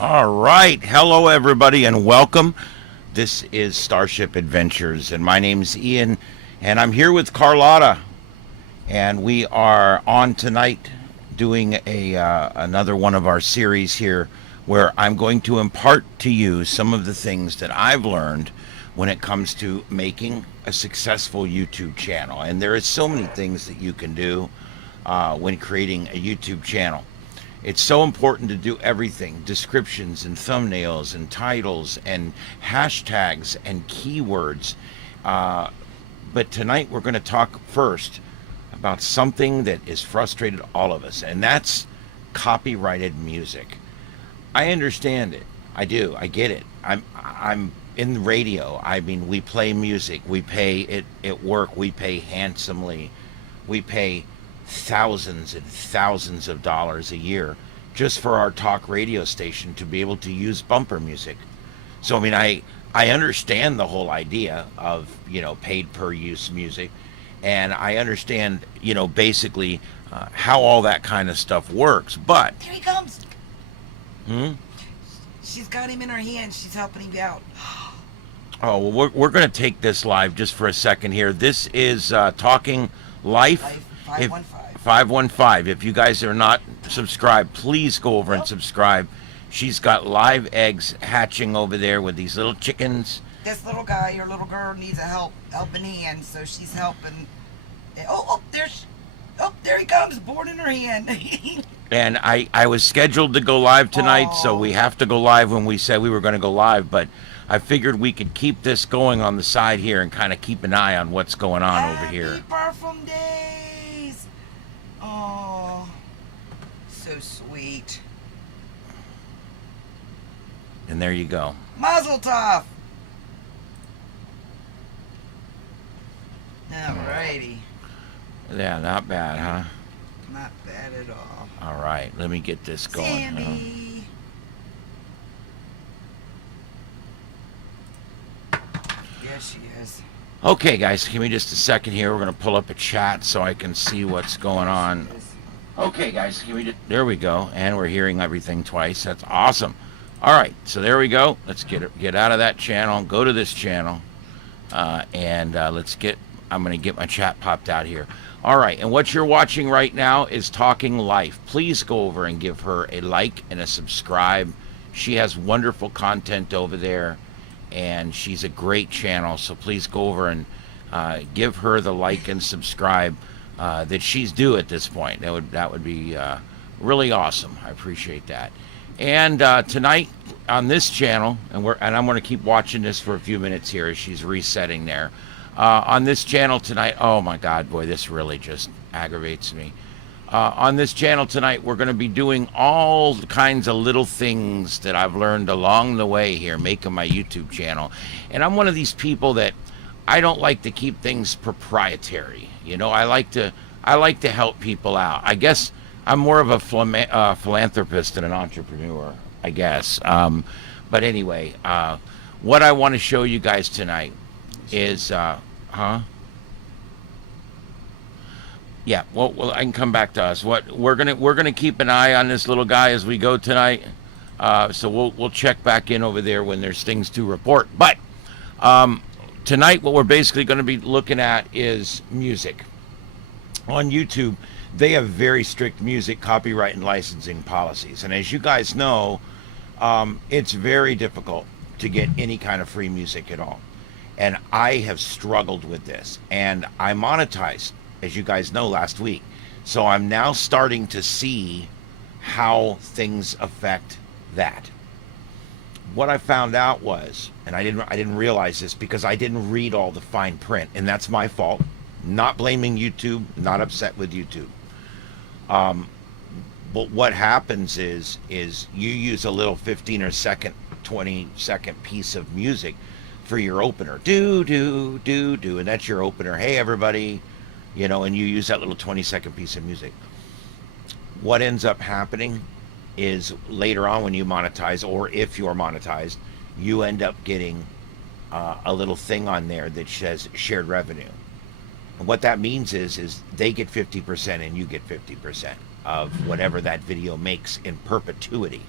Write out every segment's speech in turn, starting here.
All right. Hello, everybody, and welcome. This is Starship Adventures, and my name's Ian, and I'm here with Carlotta, and we are on tonight doing a another one of our series here, where I'm going to impart to you some of the things that I've learned when it comes to making a successful YouTube channel. And there is so many things that you can do when creating a YouTube channel. It's so important to do everything: descriptions and thumbnails and titles and hashtags and keywords. Uh, but tonight we're going to talk first about something that has frustrated all of us, and that's copyrighted music. I understand it. I do. I get it. I'm in the radio. I mean, we play music. We pay it at work. We pay handsomely. We pay thousands and thousands of dollars a year just for our talk radio station to be able to use bumper music. So I mean, I understand the whole idea of, paid per use music, and I understand, basically how all that kind of stuff works. But There he comes. hmm? She's got him in her hand. She's helping him out. Oh, well, we're going to take this live just for a second here. This is Talking Life. Life If 515. 515. If you guys are not subscribed, please go over and Yep. subscribe. She's got live eggs hatching over there with these little chickens. This little guy or little girl needs a helping hand, so she's helping. There he comes, born in her hand. And I was scheduled to go live tonight, so we have to go live when we said we were going to go live. But I figured we could keep this going on the side here and kind of keep an eye on what's going on over here. Happy Perfume Days. Oh, so sweet. And there you go. Mazel tov. Alrighty. Yeah, not bad, huh? Not bad at all. All right, let me get this going. Sammy. Yes, she is. Okay, guys, give me just a second here. We're going to pull up a chat so I can see what's going on. Okay, guys, there we go. And we're hearing everything twice. That's awesome. All right, so there we go. Let's get out of that channel, go to this channel, and I'm going to get my chat popped out here. All right, and what you're watching right now is Talking Life. Please go over and give her a like and a subscribe. She has wonderful content over there, and she's a great channel. So please go over and give her the like and subscribe that she's due at this point. That would be really awesome. I appreciate that. And tonight on this channel, and I'm going to keep watching this for a few minutes here as she's resetting there. On this channel tonight, oh my God, boy, this really just aggravates me. On this channel tonight, we're going to be doing all kinds of little things that I've learned along the way here, making my YouTube channel. And I'm one of these people that I don't like to keep things proprietary. I like to help people out. I guess I'm more of a philanthropist than an entrepreneur, I guess. But anyway, what I want to show you guys tonight is, yeah, well, I can come back to us. What we're gonna keep an eye on this little guy as we go tonight. So we'll check back in over there when there's things to report. But tonight, what we're basically going to be looking at is music. On YouTube, they have very strict music copyright and licensing policies, and as you guys know, it's very difficult to get any kind of free music at all. And I have struggled with this, and I monetized, as you guys know, last week. So I'm now starting to see how things affect that. What I found out was, and I didn't realize this because I didn't read all the fine print, and that's my fault. Not blaming YouTube, not upset with YouTube. But what happens is you use a little 15 or 20-second piece of music for your opener. Do, and that's your opener. Hey, everybody, and you use that little 20-second piece of music. What ends up happening is later on when you monetize, or if you're monetized, you end up getting a little thing on there that says shared revenue. And what that means is they get 50% and you get 50% of whatever that video makes in perpetuity.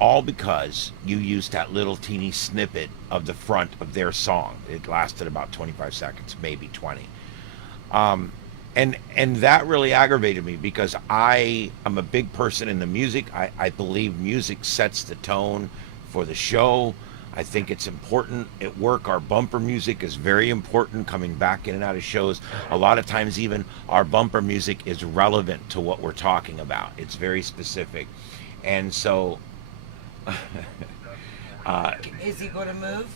all because you used that little teeny snippet of the front of their song. It lasted about 25 seconds, maybe 20. And that really aggravated me because I am a big person in the music. I believe music sets the tone for the show. I think it's important at work. Our bumper music is very important coming back in and out of shows. A lot of times even our bumper music is relevant to what we're talking about. It's very specific. And so Is he going to move?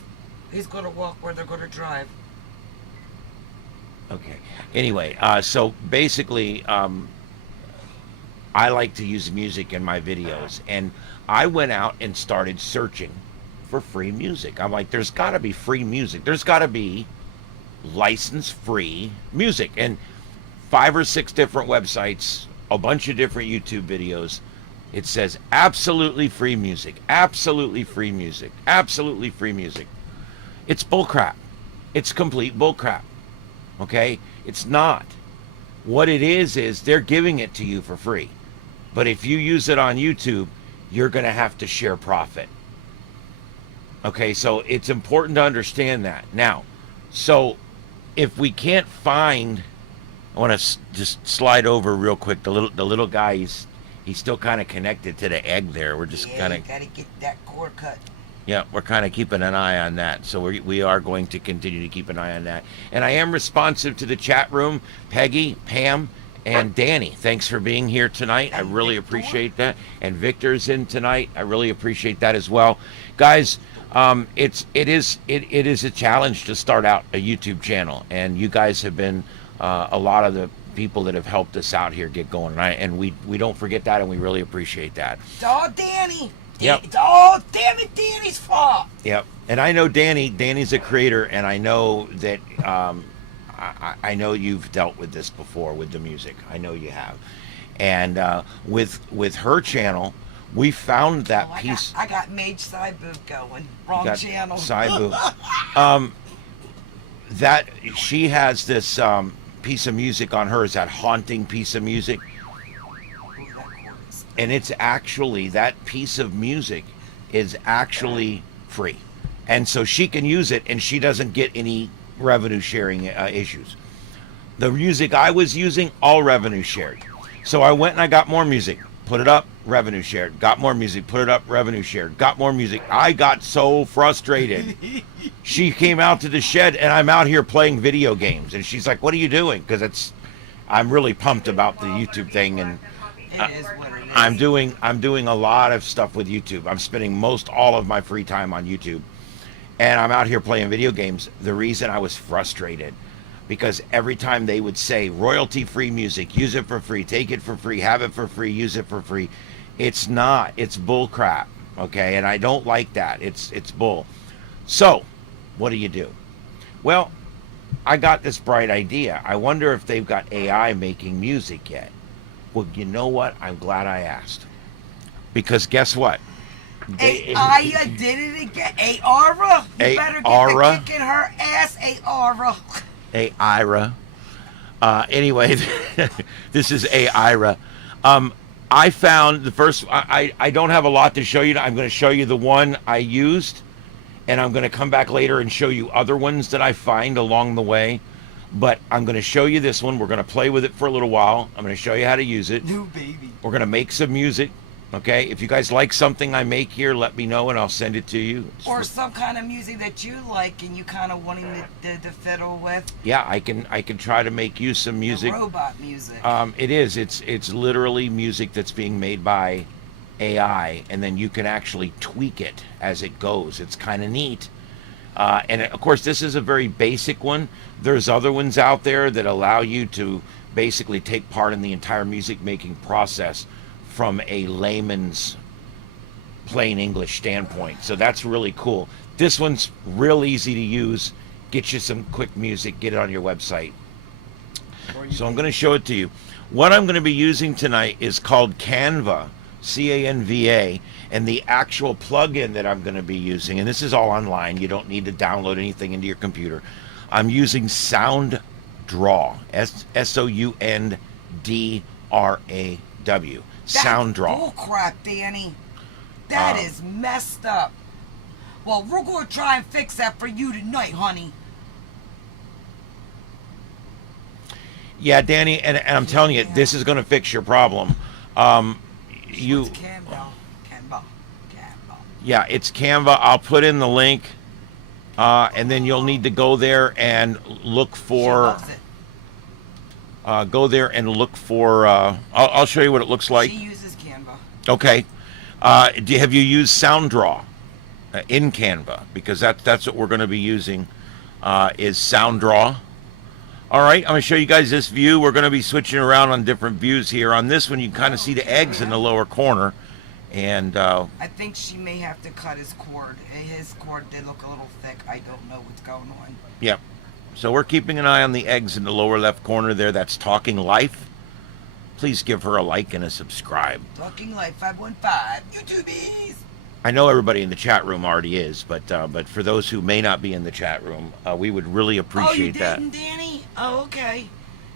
He's going to walk where they're going to drive. okay. Anyway, so basically, I like to use music in my videos, and I went out and started searching for free music. I'm like, there's got to be free music. There's got to be license-free music, and 5 or 6 different websites, a bunch of different YouTube videos. It says absolutely free music, absolutely free music, absolutely free music. It's bullcrap. It's complete bullcrap. Okay? It's not. What it is they're giving it to you for free. But if you use it on YouTube, you're going to have to share profit. Okay, so it's important to understand that. Now, so if we can't find, I want to just slide over real quick. The little guy, he's still kind of connected to the egg there. We're just kind of, got to get that cord cut. yeah, we're kind of keeping an eye on that. So we are going to continue to keep an eye on that. And I am responsive to the chat room. Peggy, Pam, and Danny, thanks for being here tonight. I really appreciate that. And Victor's in tonight. I really appreciate that as well. Guys, it is a challenge to start out a YouTube channel. And you guys have been a lot of the people that have helped us out here get going. And we don't forget that, and we really appreciate that. It's all Danny. Yep. It's all damn it, Danny's fault. Yep. And I know Danny's a creator, and I know that I know you've dealt with this before with the music. I know you have. And with her channel, we found that piece. I got Mage Saibu going. Wrong got channel. Saibu. That she has this piece of music on hers, that haunting piece of music. And it's actually, that piece of music is actually free. And so she can use it, and she doesn't get any revenue sharing issues. The music I was using, all revenue shared. So I went and I got more music, put it up, revenue shared. Got more music, put it up, revenue shared. Got more music. I got so frustrated. She came out to the shed, and I'm out here playing video games. And she's like, what are you doing? Because I'm really pumped about the YouTube thing, and It is what it is. I'm doing a lot of stuff with YouTube. I'm spending most all of my free time on YouTube, and I'm out here playing video games. The reason I was frustrated, because every time they would say royalty-free music, use it for free, take it for free, have it for free, use it for free. It's not. It's bull crap. Okay, and I don't like that. It's bull. So, what do? Well, I got this bright idea. I wonder if they've got AI making music yet. Well, you know what? I'm glad I asked. Because guess what? Aya did it again. Aara. You better get Aara. the kick in her ass, Aara. Aira. Anyway, this is Aira. I found the first, I don't have a lot to show you. I'm going to show you the one I used, and I'm going to come back later and show you other ones that I find along the way. But I'm going to show you this one. We're going to play with it for a little while. I'm going to show you how to use it. New baby. We're going to make some music. Okay, if you guys like something I make here, let me know and I'll send it to you. Or some kind of music that you like and you kind of wanting to fiddle with. Yeah, I can try to make you some music. The robot music. It is. It's literally music that's being made by AI, and then you can actually tweak it as it goes. It's kind of neat. And of course, this is a very basic one. There's other ones out there that allow you to basically take part in the entire music making process from a layman's plain English standpoint. So that's really cool. This one's real easy to use. Get you some quick music, get it on your website. So I'm going to show it to you. What I'm going to be using tonight is called Canva, C-A-N-V-A, and the actual plugin that I'm going to be using, and this is all online. You don't need to download anything into your computer. I'm using SoundDraw, S-O-U-N-D-R-A-W. SoundDraw. Bull crap, Danny. That is messed up. Well, we're going to try and fix that for you tonight, honey. Yeah, Danny, and I'm telling you, this is going to fix your problem. You, It's Canva. yeah, it's Canva. I'll put in the link, and then you'll need to go there and look She for. loves it. Go there and look for. I'll show you what it looks like. She uses Canva. Okay. Have you used SoundDraw in Canva? Because that's what we're going to be using. Is SoundDraw. All right, I'm going to show you guys this view. We're going to be switching around on different views here. On this one, you can kind of see the eggs in the lower corner. And I think she may have to cut his cord. His cord did look a little thick. I don't know what's going on. yep. So we're keeping an eye on the eggs in the lower left corner there. That's Talking Life. Please give her a like and a subscribe. Talking Life 515. YouTubies. I know everybody in the chat room already is, but for those who may not be in the chat room, we would really appreciate that. Oh, you didn't, Danny? Oh, okay.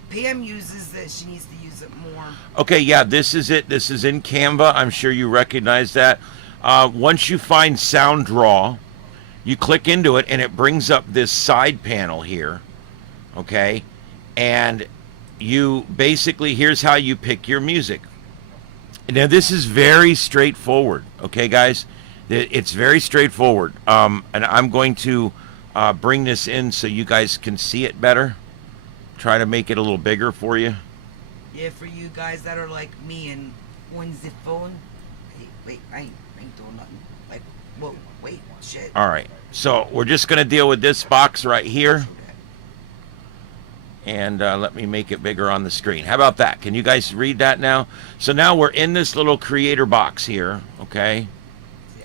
Pam uses it. She needs to use it more. Okay, yeah, this is it. This is in Canva. I'm sure you recognize that. Once you find SoundDraw, you click into it, and it brings up this side panel here, okay? And you basically, here's how you pick your music. Now, this is very straightforward, okay, guys? It's very straightforward. And I'm going to bring this in so you guys can see it better. Try to make it a little bigger for you. Yeah, for you guys that are like me and on the phone. Hey, wait, I ain't doing nothing. Like, whoa, wait, shit. All right, so we're just going to deal with this box right here. And let me make it bigger on the screen. How about that? Can you guys read that now? So now we're in this little creator box here, okay?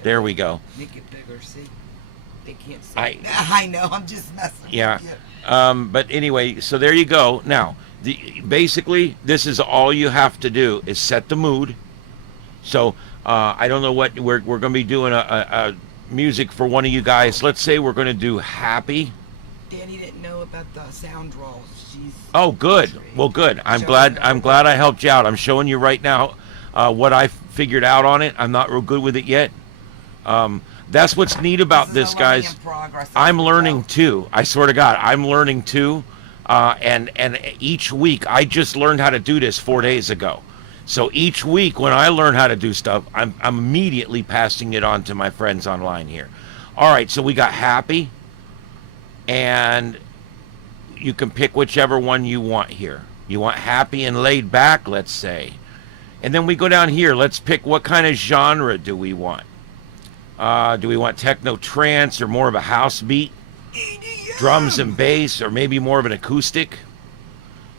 There we go. Make it bigger, see? They can't see. I know, I'm just messing Yeah. with you. But anyway, so there you go. Now, basically, this is all you have to do is set the mood. So I don't know what we're going to be doing a music for one of you guys. Let's say we're going to do happy. Danny didn't know about the sound draws. She's Oh, good. Well, good. I'm glad I helped you out. I'm showing you right now what I figured out on it. I'm not real good with it yet. That's what's neat about this, guys. I'm learning too. I swear to God, I'm learning too. And each week, I just learned how to do this 4 days ago. So each week, when I learn how to do stuff, I'm immediately passing it on to my friends online here. All right, so we got happy, and you can pick whichever one you want here. You want happy and laid back, let's say. And then we go down here. Let's pick what kind of genre do we want. Do we want techno trance or more of a house beat? Drums and bass, or maybe more of an acoustic?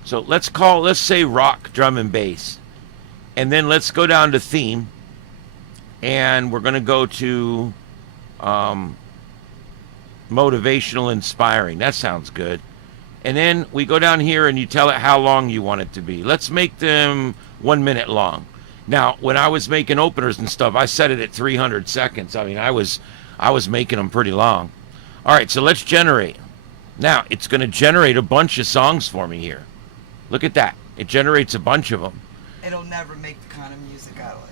So let's say rock, drum and bass. And then let's go down to theme. And we're going to go to motivational, inspiring. That sounds good. And then we go down here and you tell it how long you want it to be. Let's make them 1 minute long. Now, when I was making openers and stuff, I set it at 300 seconds. I mean, I was making them pretty long. All right, so let's generate. Now, it's going to generate a bunch of songs for me here. Look at that. It generates a bunch of them. It'll never make the kind of music I like.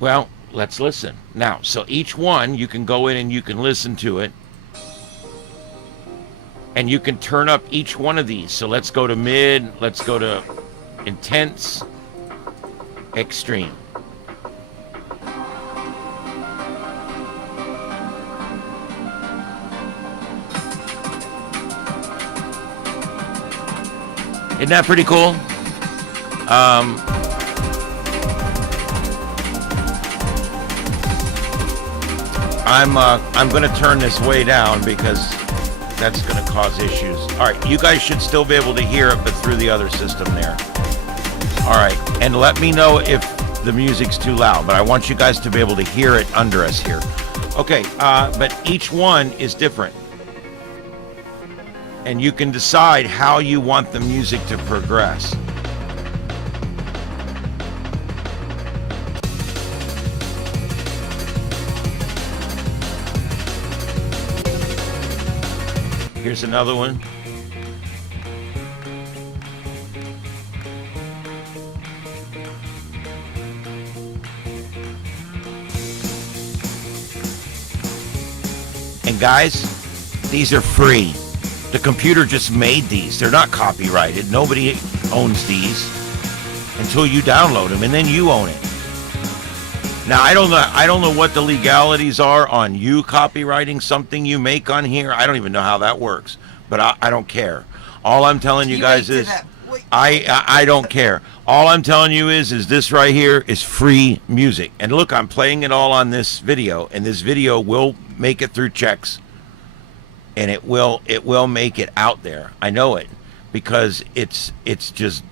Well, let's listen. Now, so each one, you can go in and you can listen to it. And you can turn up each one of these. So let's go to mid, let's go to intense, extreme. Isn't that pretty cool? I'm going to turn this way down because that's going to cause issues. All right, you guys should still be able to hear it, but through the other system there. All right, and let me know if the music's too loud, but I want you guys to be able to hear it under us here. Okay, but each one is different. And you can decide how you want the music to progress. Here's another one. And guys, these are free. The computer just made these. They're not copyrighted. Nobody owns these until you download them, and then you own it. Now, I don't know what the legalities are on you copywriting something you make on here. I don't even know how that works, but I don't care. All I'm telling you guys is I don't care. All I'm telling you is this right here is free music. And look, I'm playing it all on this video, and this video will make it through checks. And it will make it out there. I know it, because it's just,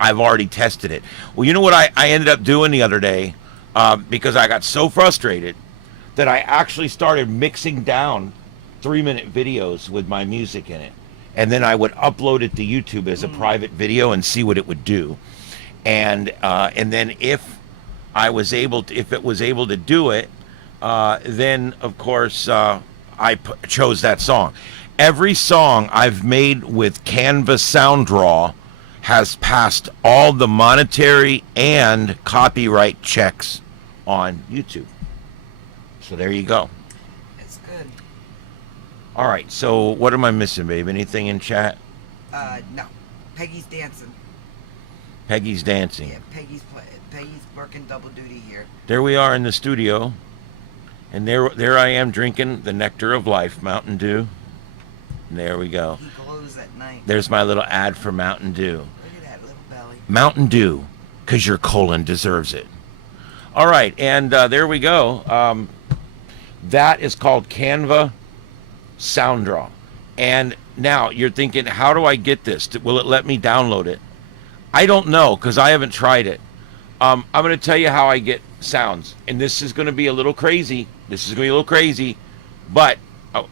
I've already tested it. Well, you know what I ended up doing the other day, because I got so frustrated that I actually started mixing down 3-minute videos with my music in it. And then I would upload it to YouTube as a private video and see what it would do. And then if it was able to do it, then of course I chose that song. Every song I've made with Canva SoundDraw has passed all the monetary and copyright checks on YouTube. So there you go. It's good. All right, so what am I missing, babe? Anything in chat? No. Peggy's dancing. Peggy's dancing. Yeah, Peggy's working double duty here. There we are in the studio. And there I am drinking the nectar of life, Mountain Dew. And there we go. He glows at night. There's my little ad for Mountain Dew. Look at that little belly. Mountain Dew, because your colon deserves it. All right, and there we go. That is called Canva SoundDraw. And now you're thinking, how do I get this? Will it let me download it? I don't know, because I haven't tried it. I'm going to tell you how I get sounds. And this is going to be a little crazy. But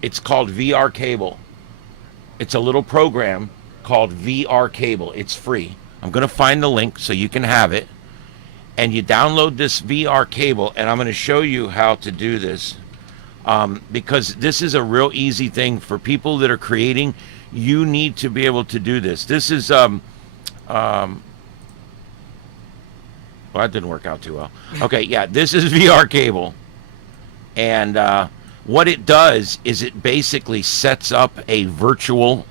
it's called VR Cable. It's a little program called VR Cable. It's free. I'm going to find the link so you can have it. And you download this VR Cable, and I'm going to show you how to do this. Because this is a real easy thing for people that are creating. You need to be able to do this. This is well, that didn't work out too well. Okay, yeah, this is VR Cable. And what it does is it basically sets up a virtual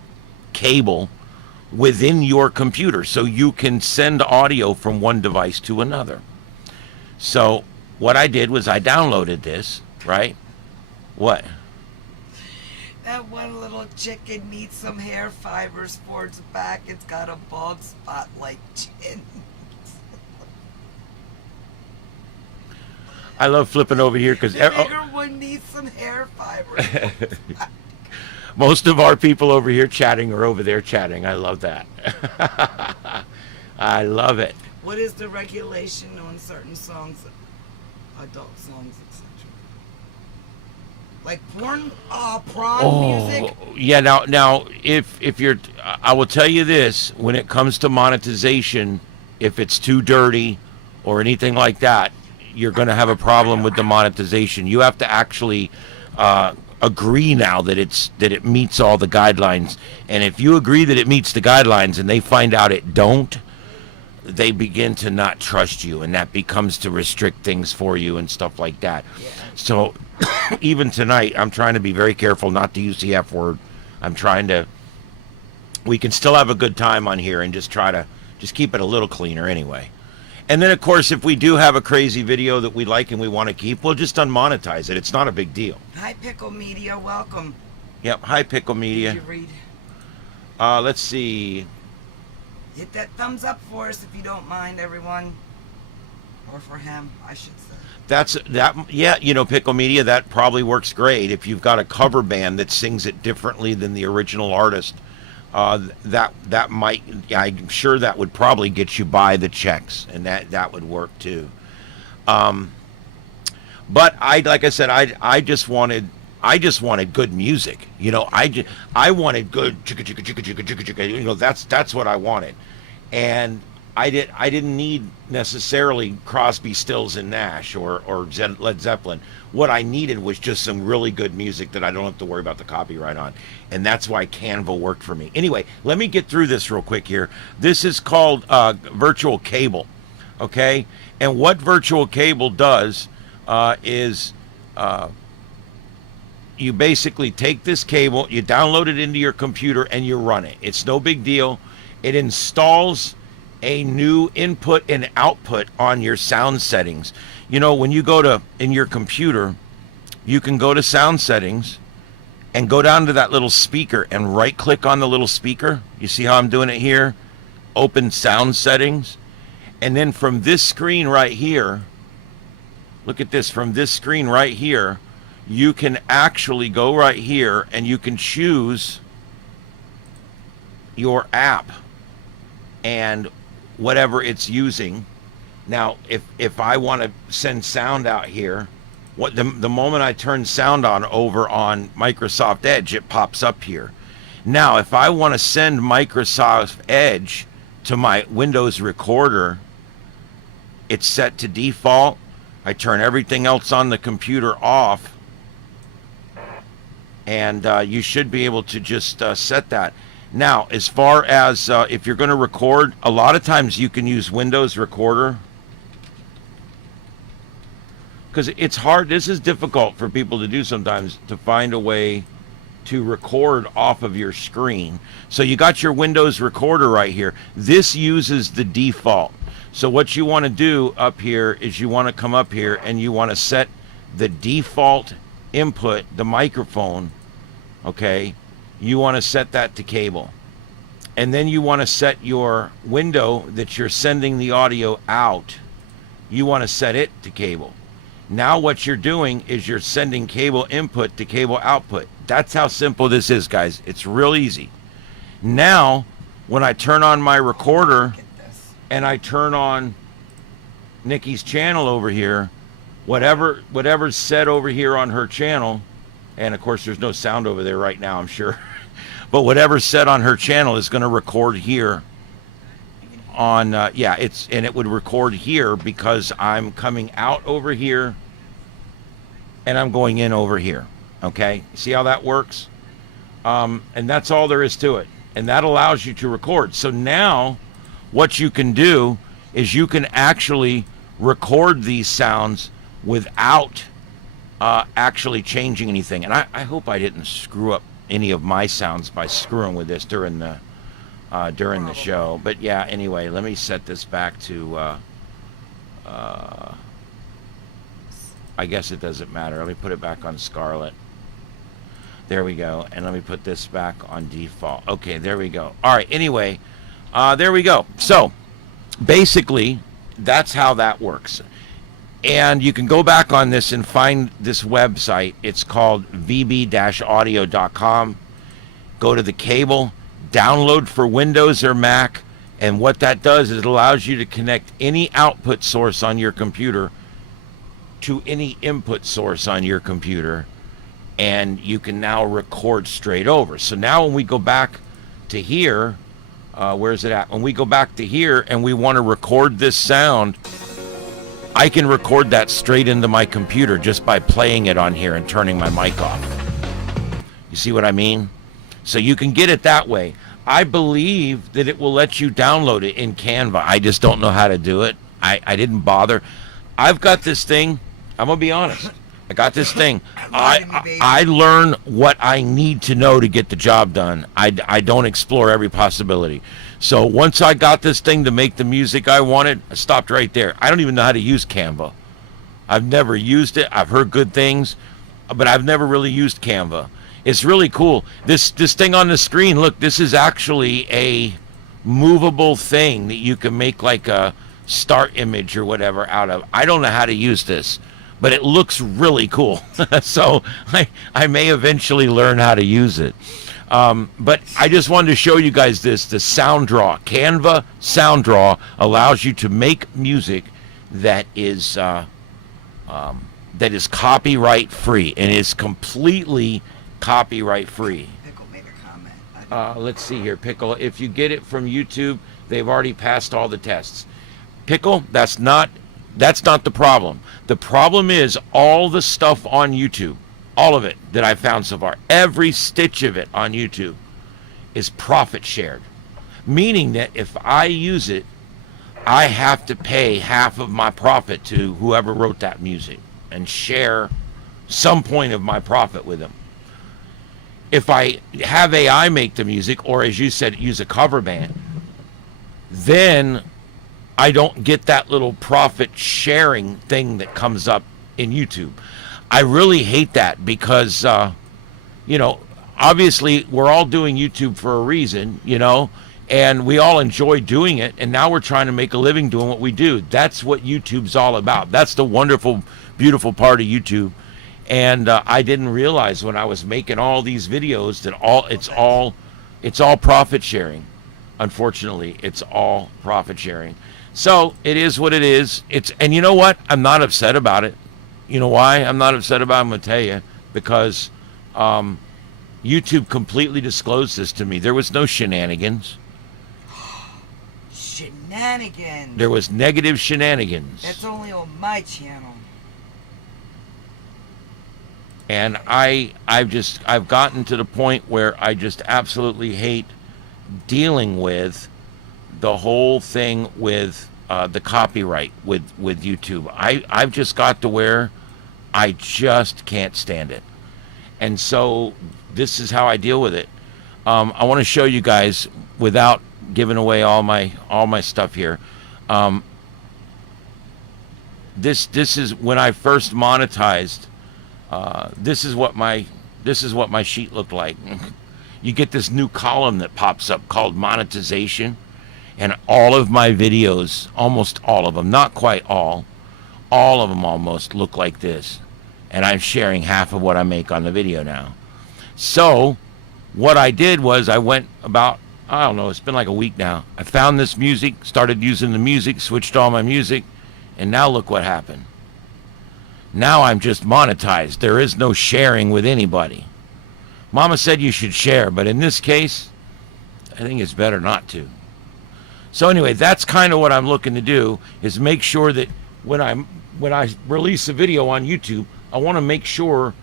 cable within your computer so you can send audio from one device to another. So what I did was I downloaded this, right? What? That one little chicken needs some hair fibers for its back. It's got a bald spot like chin. I love flipping over here because the bigger one needs some hair fibers. most of our people over here chatting are over there chatting. I love that. I love it. What is the regulation on certain songs, adult songs, etc.? Like prawn music? Yeah. Now, if you're, I will tell you this: when it comes to monetization, if it's too dirty or anything like that, you're going to have a problem with the monetization. You have to actually agree now that it meets all the guidelines. And if you agree that it meets the guidelines and they find out it don't, they begin to not trust you, and that becomes to restrict things for you and stuff like that. Yeah. So even tonight, I'm trying to be very careful not to use the F word. We can still have a good time on here and just keep it a little cleaner anyway. And then, of course, if we do have a crazy video that we like and we want to keep, we'll just unmonetize it. It's not a big deal. Hi, Pickle Media. Welcome. Yep. Hi, Pickle Media. Did you read? Let's see. Hit that thumbs up for us if you don't mind, everyone. Or for him, I should say. Yeah, Pickle Media, that probably works great. If you've got a cover band that sings it differently than the original artist, that might, I'm sure that would probably get you by the checks, and that would work too. But like I said, I just wanted good music. I wanted good chicka chicka chicka chicka chicka chicka. That's what I wanted, and I didn't need necessarily Crosby, Stills and Nash or Led Zeppelin. What I needed was just some really good music that I don't have to worry about the copyright on, and that's why Canva worked for me. Anyway, let me get through this real quick here. This is called Virtual Cable, okay? And what Virtual Cable does is you basically take this cable, you download it into your computer, and you run it. It's no big deal. It installs a new input and output on your sound settings. You know, when you go to, in your computer, you can go to sound settings and go down to that little speaker and right click on the little speaker. You see how I'm doing it here? Open sound settings. And then from this screen right here, look at this, from this screen right here, you can actually go right here and you can choose your app and whatever it's using. Now, if I want to send sound out here, what the moment I turn sound on over on Microsoft Edge, it pops up here. Now, if I want to send Microsoft Edge to my Windows recorder, it's set to default. I turn everything else on the computer off, and you should be able to just set that. Now, as far as if you're going to record, a lot of times you can use Windows Recorder, because it's hard. This is difficult for people to do sometimes, to find a way to record off of your screen. So you got your Windows Recorder right here. This uses the default. So what you want to do up here is you want to come up here and you want to set the default input, the microphone, okay? You want to set that to cable. And then you want to set your window that you're sending the audio out. You want to set it to cable. Now what you're doing is you're sending cable input to cable output. That's how simple this is, guys. It's real easy. Now, when I turn on my recorder and I turn on Nikki's channel over here, whatever's set over here on her channel, and of course there's no sound over there right now, I'm sure, but whatever's set on her channel is going to record here on it would record here because I'm coming out over here and I'm going in over here. Okay, see how that works? And that's all there is to it, and that allows you to record. So now what you can do is you can actually record these sounds without actually changing anything. And I hope I didn't screw up any of my sounds by screwing with this during the show. But yeah, anyway, let me set this back to I guess it doesn't matter. Let me put it back on Scarlett. There we go. And let me put this back on default. Okay, there we go. All right, anyway, there we go. So basically that's how that works. And you can go back on this and find this website. It's called vb-audio.com. Go to the cable, download for Windows or Mac, and what that does is it allows you to connect any output source on your computer to any input source on your computer, and you can now record straight over. So now when we go back to here, where's it at? When we go back to here and we want to record this sound, I can record that straight into my computer just by playing it on here and turning my mic off. You see what I mean? So you can get it that way. I believe that it will let you download it in Canva. I just don't know how to do it. I didn't bother. I've got this thing. I'm going to be honest. I got this thing. I learn what I need to know to get the job done. I don't explore every possibility. So once I got this thing to make the music I wanted, I stopped right there. I don't even know how to use Canva. I've never used it. I've heard good things, but I've never really used Canva. It's really cool. This thing on the screen, look, this is actually a movable thing that you can make like a start image or whatever out of. I don't know how to use this, but it looks really cool. So I may eventually learn how to use it. But I just wanted to show you guys this, the SoundDraw. Canva SoundDraw allows you to make music that is copyright free and is completely copyright free. Pickle made a comment. Let's see here, Pickle. If you get it from YouTube, they've already passed all the tests. Pickle, that's not the problem. The problem is all the stuff on YouTube, all of it that I've found so far, every stitch of it on YouTube is profit shared. Meaning that if I use it, I have to pay half of my profit to whoever wrote that music and share some point of my profit with them. if I have AI make the music, or as you said, use a cover band, then I don't get that little profit sharing thing that comes up in YouTube. I really hate that because, you know, obviously we're all doing YouTube for a reason, you know, and we all enjoy doing it. And now we're trying to make a living doing what we do. That's what YouTube's all about. That's the wonderful, beautiful part of YouTube. And I didn't realize when I was making all these videos that it's all profit sharing. Unfortunately, it's all profit sharing. So it is what it is. And you know what? I'm not upset about it. You know why I'm not upset about it? I'm going to tell you. Because YouTube completely disclosed this to me. There was no shenanigans. Shenanigans. There was negative shenanigans. That's only on my channel. And I've gotten to the point where I just absolutely hate dealing with the whole thing with the copyright with YouTube. I've just got to where I just can't stand it. And so this is how I deal with it. I want to show you guys without giving away all my stuff here. This is when I first monetized. This is what my sheet looked like. You get this new column that pops up called monetization, and all of my videos, almost all of them, not quite all of them almost look like this. And I'm sharing half of what I make on the video now. So what I did was I went about, I don't know, it's been like a week now. I found this music, started using the music, switched all my music, and now look what happened. Now I'm just monetized. There is no sharing with anybody. Mama said you should share, but in this case, I think it's better not to. So anyway, that's kind of what I'm looking to do, is make sure that when I release a video on YouTube, I want to make sure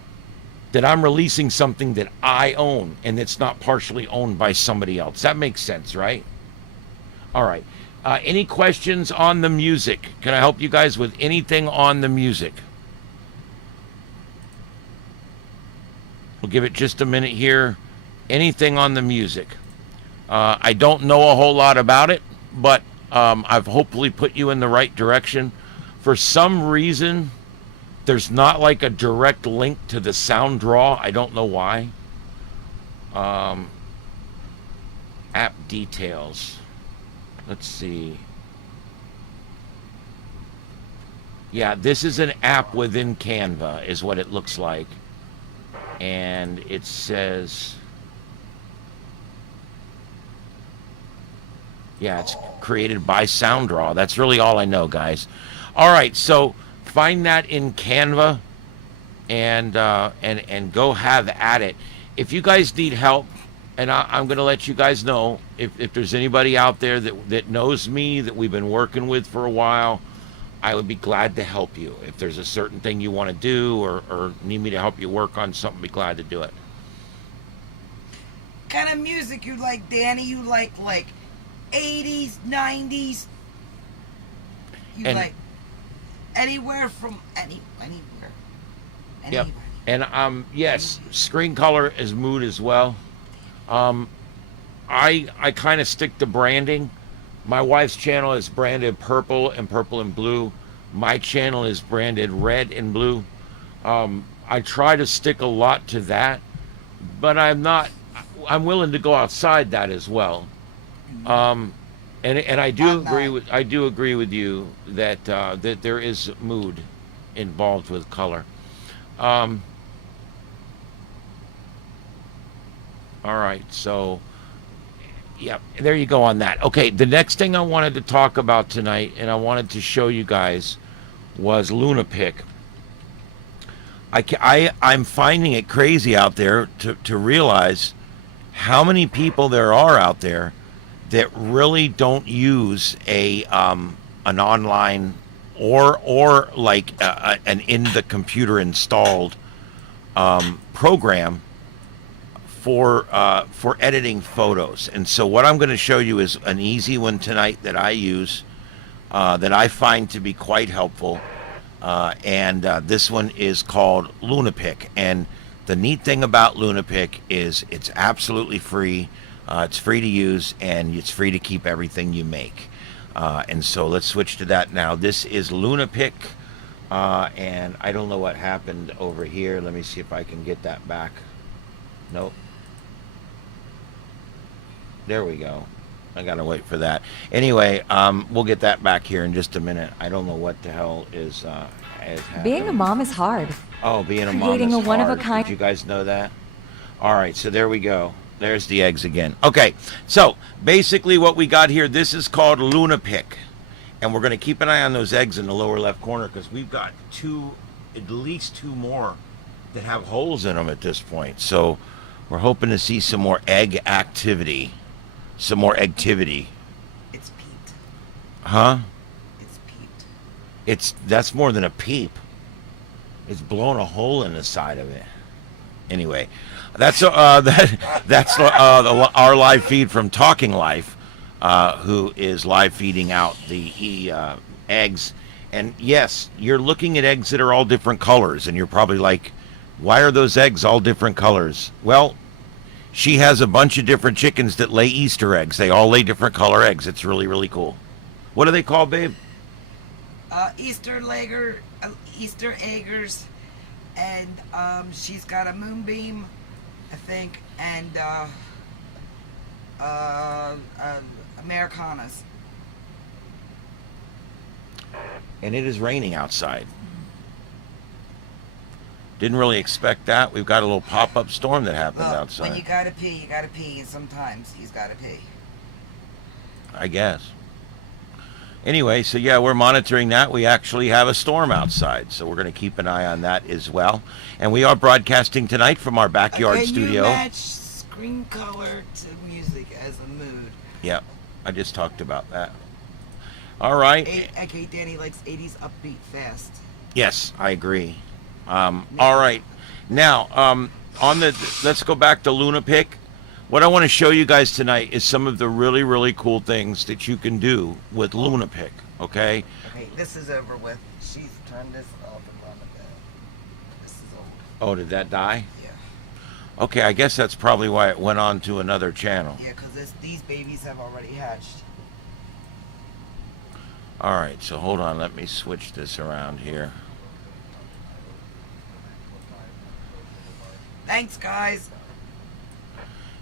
that I'm releasing something that I own and that's not partially owned by somebody else. That makes sense, right? All right. Any questions on the music? Can I help you guys with anything on the music? We'll give it just a minute here. Anything on the music? I don't know a whole lot about it, but I've hopefully put you in the right direction. For some reason, there's not like a direct link to the sound draw. I don't know why. App details. Let's see. Yeah, this is an app within Canva, is what it looks like. And it says, yeah, it's created by SoundDraw. That's really all I know, guys. All right, so find that in Canva and go have at it. If you guys need help, and I'm going to let you guys know, if there's anybody out there that knows me, that we've been working with for a while, I would be glad to help you. If there's a certain thing you want to do or need me to help you work on something, I'd be glad to do it. Kind of music you like, Danny? You like 80s, 90s? You like anywhere from anywhere? Yep. And yes, screen color is mood as well. I kind of stick to branding. My wife's channel is branded purple and blue. My channel is branded red and blue. I try to stick a lot to that, but I'm willing to go outside that as well. And I do agree with you that that there is mood involved with color. All right, so yeah, there you go on that. Okay, the next thing I wanted to talk about tonight, and I wanted to show you guys, was LunaPic. I'm finding it crazy out there to realize how many people there are out there that really don't use an online or like an in the computer installed program for editing photos. And so what I'm going to show you is an easy one tonight that I use, that I find to be quite helpful. And this one is called LunaPic. And the neat thing about LunaPick is it's absolutely free. It's free to use, and it's free to keep everything you make. And so let's switch to that now. This is LunaPick, and I don't know what happened over here. Let me see if I can get that back. Nope. There we go. I gotta wait for that. Anyway, we'll get that back here in just a minute. I don't know what the hell is happening. Being a mom is hard. Oh, being a mom Creating is a one-of-a-kind- hard. Did you guys know that? All right, so there we go. There's the eggs again. Okay, so basically what we got here, this is called LunaPick. And we're going to keep an eye on those eggs in the lower left corner because we've got at least two more that have holes in them at this point. So we're hoping to see some more egg activity. Some more activity. It's peeped. Huh? It's peeped. That's more than a peep. It's blown a hole in the side of it. Anyway, that's our live feed from Talking Life, who is live feeding out the eggs. And yes, you're looking at eggs that are all different colors, and you're probably like, why are those eggs all different colors? Well, she has a bunch of different chickens that lay Easter eggs. They all lay different color eggs. It's really, really cool. What are they called, babe? Easter eggers, and she's got a moonbeam, I think, and Americanas. And it is raining outside. Didn't really expect that. We've got a little pop-up storm that happened Well, outside. when you gotta pee, and sometimes he's gotta pee. I guess. Anyway, so yeah, we're monitoring that. We actually have a storm outside, so we're going to keep an eye on that as well. And we are broadcasting tonight from our backyard Can studio. you match screen color to music as a mood? Yep, I just talked about that. All right. Okay, Danny likes 80s upbeat fast. Yes, I agree. All right. Now, let's go back to LunaPick. What I want to show you guys tonight is some of the really, really cool things that you can do with LunaPick, okay? Okay, this is over with. She's turned this off and run it down. This is old. Oh, did that die? Yeah. Okay, I guess that's probably why it went on to another channel. Yeah, because these babies have already hatched. All right, so hold on. Let me switch this around here. Thanks, guys.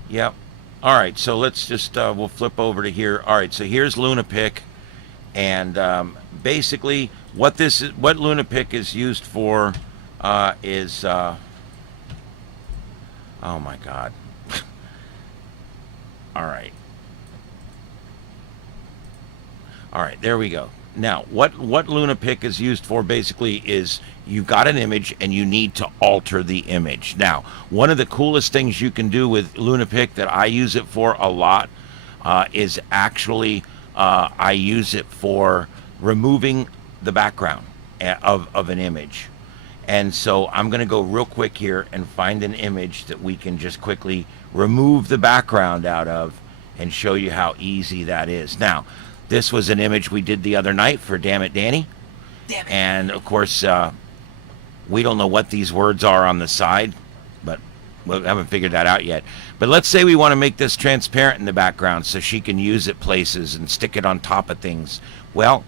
Yep. All right, so let's just, we'll flip over to here. All right, so here's LunaPick. And basically what LunaPick is used for is, oh my God. All right. All right, there we go. Now, what LunaPick is used for basically is you've got an image and you need to alter the image. Now, one of the coolest things you can do with LunaPick that I use it for a lot is actually I use it for removing the background of an image. And so I'm going to go real quick here and find an image that we can just quickly remove the background out of and show you how easy that is. Now, this was an image we did the other night for Damn It Danny. Damn it. And of course, we don't know what these words are on the side, but we haven't figured that out yet. But let's say we want to make this transparent in the background so she can use it places and stick it on top of things. Well,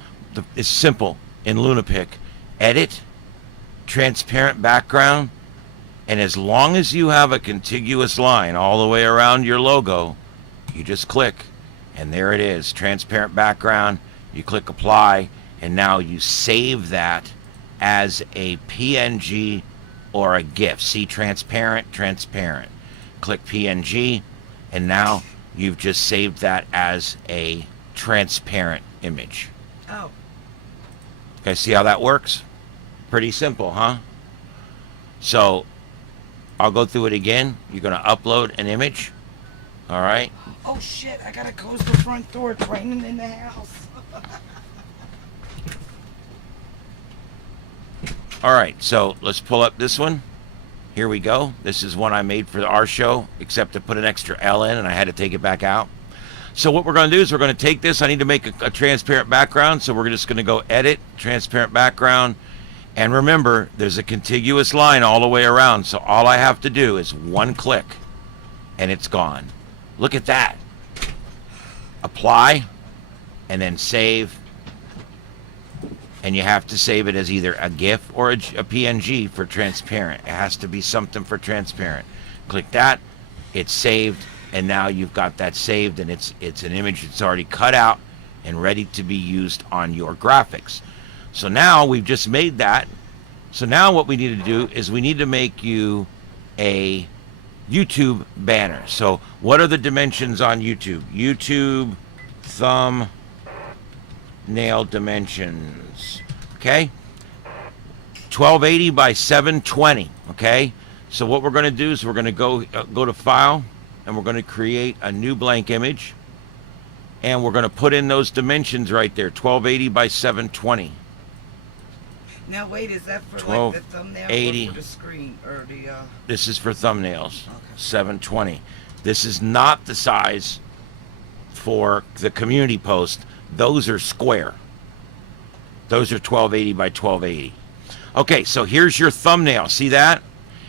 it's simple. In LunaPick, edit, transparent background, and as long as you have a contiguous line all the way around your logo, you just click. And there it is, transparent background. You click apply, and now you save that as a PNG or a GIF. See, transparent, transparent. Click PNG, and now you've just saved that as a transparent image. Oh. Okay, see how that works? Pretty simple, huh? So I'll go through it again. You're going to upload an image. All right. Oh shit, I gotta close the front door. It's raining in the house. All right, so let's pull up this one. Here we go. This is one I made for our show, except to put an extra L in, and I had to take it back out. So what we're going to do is we're going to take this. I need to make a transparent background, so we're just going to go edit, transparent background, And remember, there's a contiguous line all the way around, so all I have to do is one click, and it's gone. Look at that. Apply, and then save. And you have to save it as either a GIF or a PNG for transparent. It has to be something for transparent. Click that, it's saved, and now you've got that saved, and it's an image that's already cut out and ready to be used on your graphics. So now we've just made that. So now what we need to do is we need to make you a YouTube banner. So what are the dimensions on YouTube? YouTube thumbnail dimensions. Okay? 1280 by 720. Okay? So what we're going to do is we're going to go to File, and we're going to create a new blank image. And we're going to put in those dimensions right there, 1280 by 720. Now wait, is that for 12, like the thumbnail 80. or for the screen or the? This is for thumbnails. Okay. 720. This is not the size for the community post. Those are square. Those are 1280 by 1280. Okay, so here's your thumbnail. See that?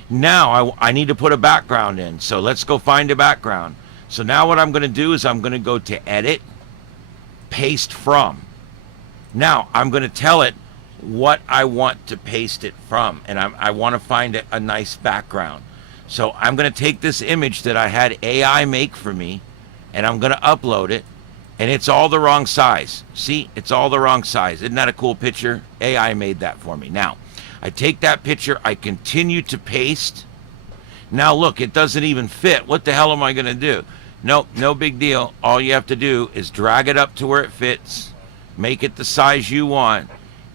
Now I need to put a background in. So let's go find a background. So now what I'm going to do is I'm going to go to Edit, Paste From. Now I'm going to tell it what I want to paste it from, and I want to find a nice background. So I'm going to take this image that I had AI make for me, and I'm going to upload it, and it's all the wrong size. See, it's all the wrong size. Isn't that a cool picture? AI made that for me. Now I take that picture, I continue to paste. Now look, it doesn't even fit. What the hell am I going to do? Nope, no big deal. All you have to do is drag it up to where it fits, make it the size you want,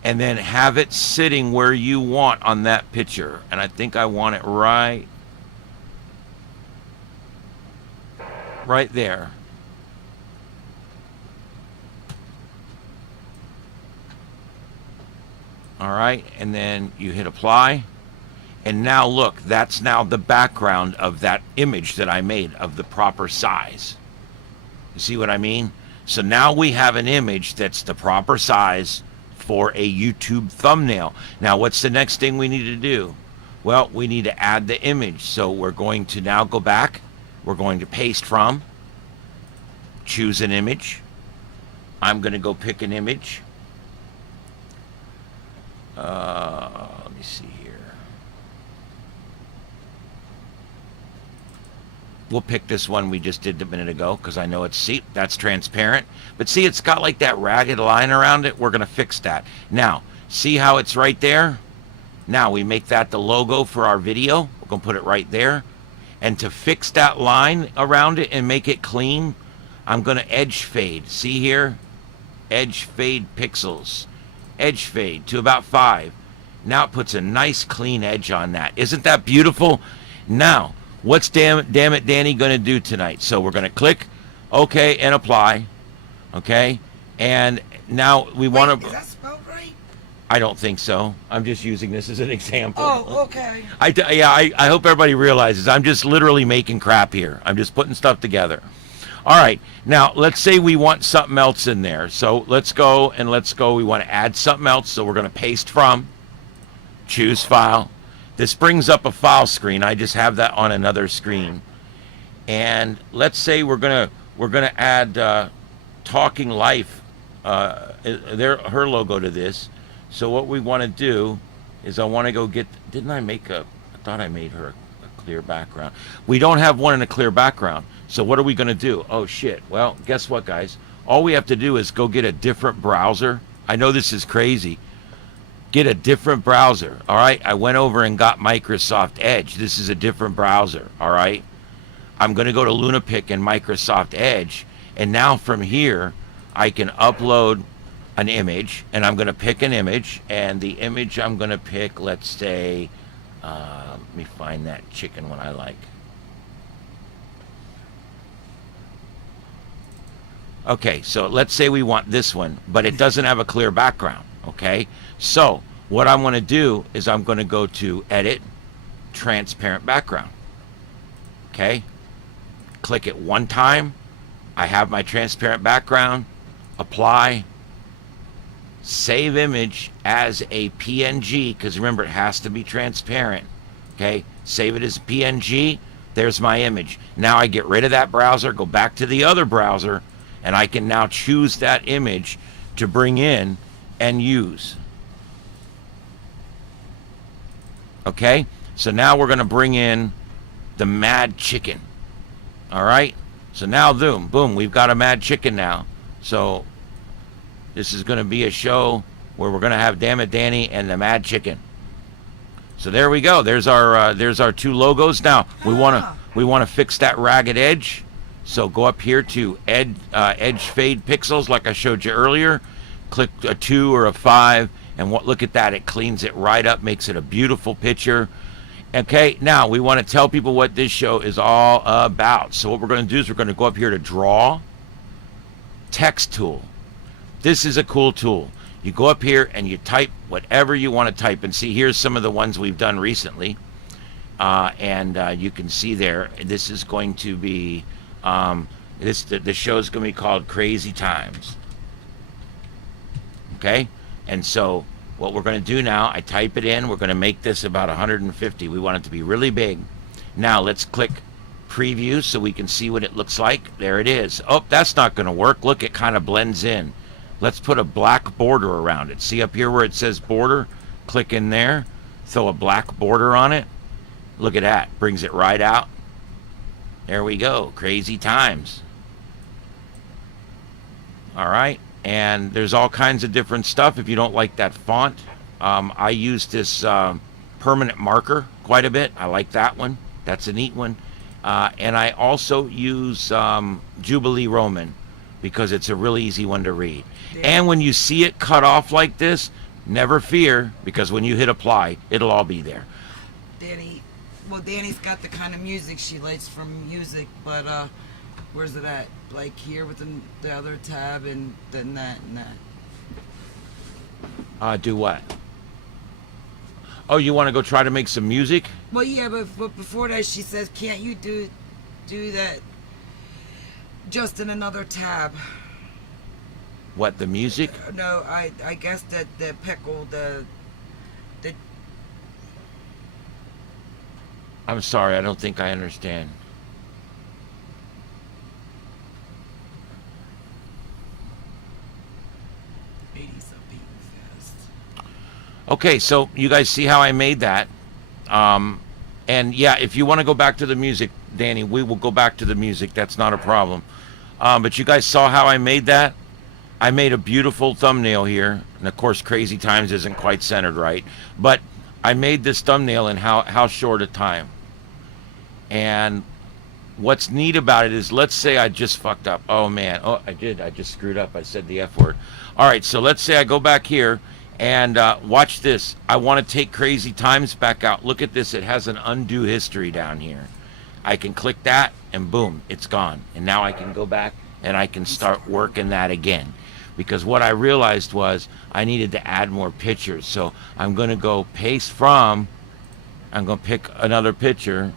and then have it sitting where you want on that picture. And I think I want it right there. All right, and then you hit apply. And now look, that's now the background of that image that I made of the proper size. You see what I mean? So now we have an image that's the proper size for a YouTube thumbnail. Now what's the next thing we need to do? Well, we need to add the image. So we're going to now go back. We're going to paste from, choose an image. I'm going to go pick an image. Let me see here. We'll pick this one we just did a minute ago because I know it's, see, that's transparent. But see, it's got like that ragged line around it. We're going to fix that. Now, see how it's right there? Now we make that the logo for our video. We're going to put it right there. And to fix that line around it and make it clean, I'm going to edge fade. See here? Edge fade pixels. Edge fade to about 5. Now it puts a nice clean edge on that. Isn't that beautiful? Now, what's damn it Danny going to do tonight? So we're going to click OK and apply. Okay? And now we want to... Is that spelled right? I don't think so. I'm just using this as an example. Oh, okay. I hope everybody realizes I'm just literally making crap here. I'm just putting stuff together. All right. Now, let's say we want something else in there. So let's go. We want to add something else. So we're going to paste from, choose file. This brings up a file screen. I just have that on another screen. And let's say we're going to add Talking Life, her logo to this. So what we want to do is I want to go get, I thought I made her a clear background. We don't have one in a clear background. So what are we going to do? Oh shit. Well, guess what, guys? All we have to do is go get a different browser. I know this is crazy. Get a different browser. All right. I went over and got Microsoft Edge. This is a different browser. All right. I'm going to go to Lunapic and Microsoft Edge. And now from here, I can upload an image, and I'm going to pick an image, and the image I'm going to pick, let's say, let me find that chicken one I like. Okay, so let's say we want this one, but it doesn't have a clear background, okay? So what I'm going to do is I'm going to go to Edit, Transparent Background, okay? Click it one time. I have my transparent background, apply, save image as a PNG, because remember, it has to be transparent. Okay, save it as a PNG. There's my image. Now I get rid of that browser, go back to the other browser, and I can now choose that image to bring in and use. Okay, so now we're going to bring in the Mad Chicken. All right, so now boom, we've got a Mad Chicken now. So this is going to be a show where we're going to have Damn It Danny and the Mad Chicken. So there we go. There's our two logos. Now we want to fix that ragged edge. So go up here to edge fade pixels, like I showed you earlier. Click a 2 or a 5, and look at that. It cleans it right up, makes it a beautiful picture. Okay, now we want to tell people what this show is all about. So what we're going to do is we're going to go up here to Draw, Text Tool. This is a cool tool. You go up here and you type whatever you want to type. And see, here's some of the ones we've done recently. You can see there, this is going to be, the show's going to be called Crazy Times. Okay? And so what we're going to do now, I type it in. We're going to make this about 150. We want it to be really big. Now let's click preview so we can see what it looks like. There it is. Oh, that's not going to work. Look, it kind of blends in. Let's put a black border around it. See up here where it says border? Click in there. Throw a black border on it. Look at that. Brings it right out. There we go. Crazy Times. All right. And there's all kinds of different stuff. If you don't like that font, I use this permanent marker quite a bit. I like that one. That's a neat one. And I also use Jubilee Roman, because it's a really easy one to read. Yeah. And when you see it cut off like this, never fear, because when you hit apply, it'll all be there. Danny's got the kind of music she likes from music, but where's it at? Like here with the other tab, and then that and that. Do what? Oh, you want to go try to make some music? Well, yeah, but before that, she says, can't you do that just in another tab? What, the music? No, I guess that the pickle, the I'm sorry, I don't think I understand. Okay, so you guys see how I made that. And yeah, if you want to go back to the music, Danny, we will go back to the music. That's not a problem. But you guys saw how I made that? I made a beautiful thumbnail here. And of course, Crazy Times isn't quite centered right. But I made this thumbnail in how short a time. And what's neat about it is, let's say I just fucked up. Oh man, oh I did. I just screwed up. I said the F word. All right, so let's say I go back here and watch this. I want to take Crazy Times back out. Look at this. It has an undo history down here. I can click that and boom, it's gone. And now I can go back and I can start working that again. Because what I realized was I needed to add more pictures. So I'm going to go paste from, I'm going to pick another picture.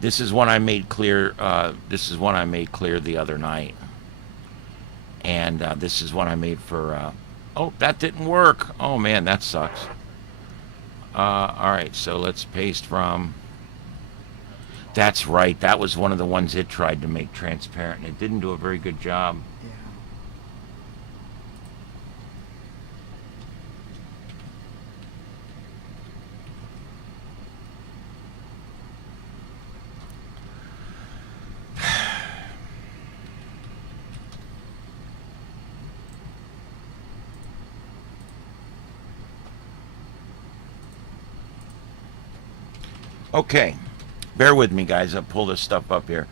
This is one I made clear. This is one I made clear the other night, and this is one I made for. Oh, that didn't work. Oh man, that sucks. All right, so let's paste from. That's right. That was one of the ones it tried to make transparent, and it didn't do a very good job. Yeah. Okay, bear with me, guys. I'll pull this stuff up here.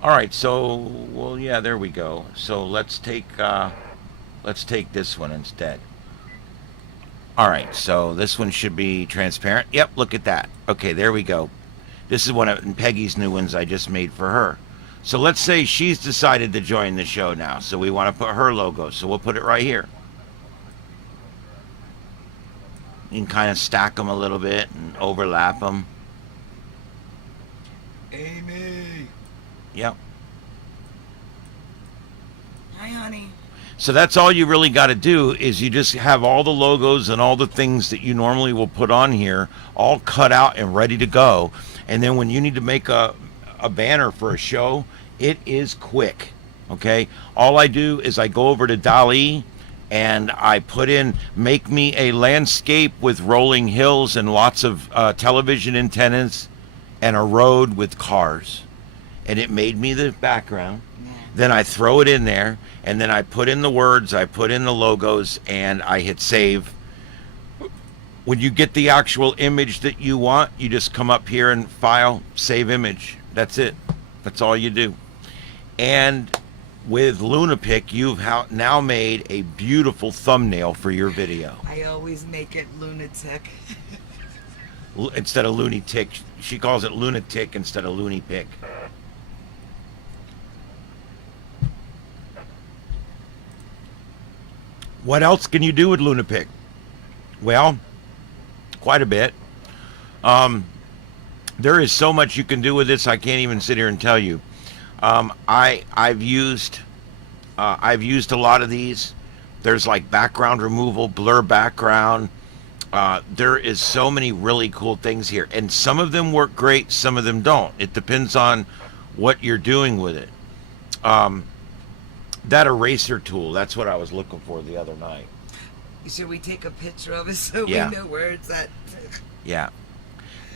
All right, so well, yeah, there we go. So let's take this one instead. All right, so this one should be transparent. Yep, look at that. Okay, there we go. This is one of Peggy's new ones I just made for her. So let's say she's decided to join the show now. So we want to put her logo. So we'll put it right here. You can kind of stack them a little bit and overlap them. Amy. Yep. Hi, honey. So that's all you really got to do is you just have all the logos and all the things that you normally will put on here all cut out and ready to go. And then when you need to make a banner for a show, it is quick. Okay. All I do is I go over to DALL-E and I put in, make me a landscape with rolling hills and lots of television antennas and a road with cars. And it made me the background. Then I throw it in there, and then I put in the words, I put in the logos, and I hit save. When you get the actual image that you want, you just come up here and file, save image. That's it. That's all you do. And with LunaPic, you've now made a beautiful thumbnail for your video. I always make it lunatic. Instead of Looney Tick, she calls it Lunatic instead of Looney Pick. What else can you do with LunaPic? Well, quite a bit. There is so much you can do with this. I can't even sit here and tell you. I've used a lot of these. There's like background removal, blur background. There is so many really cool things here, and some of them work great, some of them don't. It depends on what you're doing with it. That eraser tool, that's what I was looking for the other night. Should we take a picture of it so Yeah. we know where it's at? Yeah.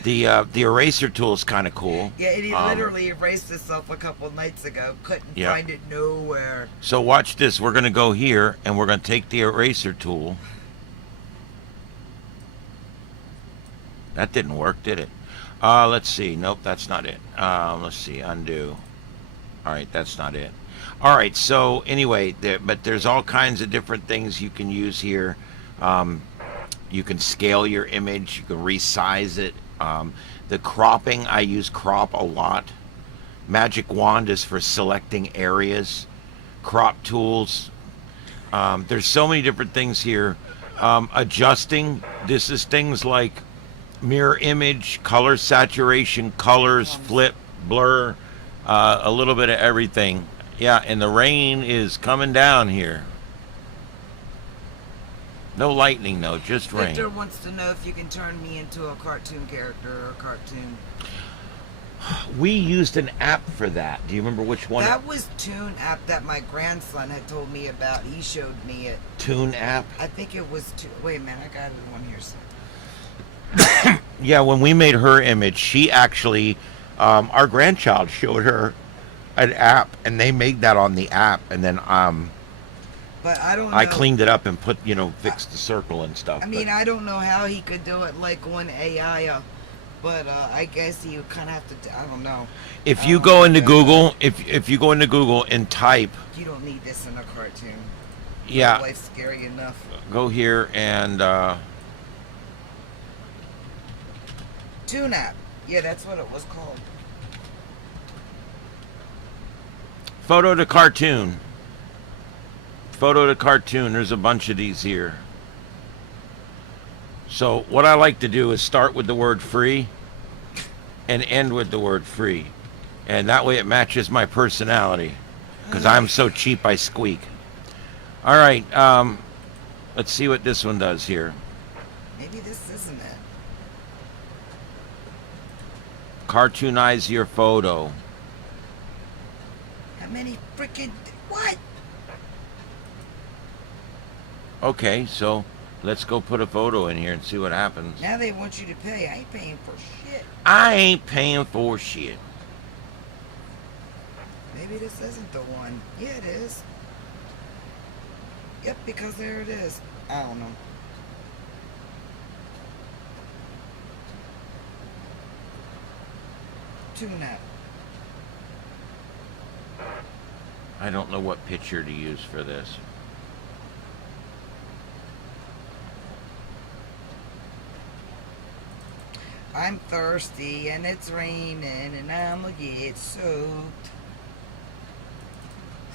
The eraser tool is kind of cool. Yeah, and he literally erased itself a couple nights ago. Couldn't Yeah. find it nowhere. So watch this. We're going to go here, and we're going to take the eraser tool. That didn't work, did it? Let's see. Nope, that's not it. Let's see. Undo. All right, that's not it. All right, so anyway, but there's all kinds of different things you can use here. You can scale your image. You can resize it. The cropping, I use crop a lot. Magic Wand is for selecting areas. Crop tools. There's so many different things here. Adjusting, this is things like mirror image, color saturation, colors, flip, blur, a little bit of everything. Yeah, and the rain is coming down here. No lightning though, just rain. Victor wants to know if you can turn me into a cartoon character or a cartoon. We used an app for that. Do you remember which one? That was Toon app that my grandson had told me about. He showed me it. Toon app? I think it was wait a minute, I got it on here. So. Yeah, when we made her image, she actually, our grandchild showed her an app, and they made that on the app, and then but I don't know. I cleaned it up and put, fixed the circle and stuff. I mean, I don't know how he could do it like on AI, but I guess he would kind of have to. I don't know. If you go into Google, if you go into Google and type, you don't need this in a cartoon. Yeah, Life's scary enough. Go here and Toon app. Yeah, that's what it was called. Photo to cartoon. Photo to cartoon. There's a bunch of these here. So what I like to do is start with the word free and end with the word free. And that way it matches my personality. Because I'm so cheap I squeak. All right. Let's see what this one does here. Maybe this isn't it. Cartoonize your photo. How many freaking what? Okay, so let's go put a photo in here and see what happens. Now they want you to pay. I ain't paying for shit. I ain't paying for shit. Maybe this isn't the one. Yeah, it is. Yep, because there it is. I don't know. Toon app. I don't know what picture to use for this. I'm thirsty and it's raining and I'm gonna get soaked.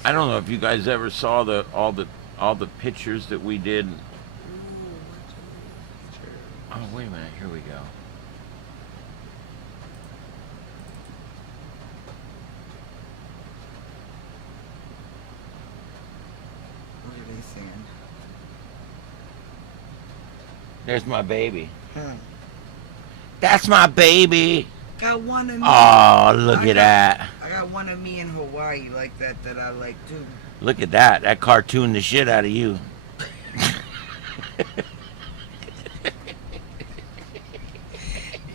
I don't know if you guys ever saw all the pictures that we did. Oh, wait a minute. Here we go. singing. There's my baby. Huh. That's my baby. Got one of me. Oh, look at that. I got one of me in Hawaii like that I like too. Look at that. That cartooned the shit out of you.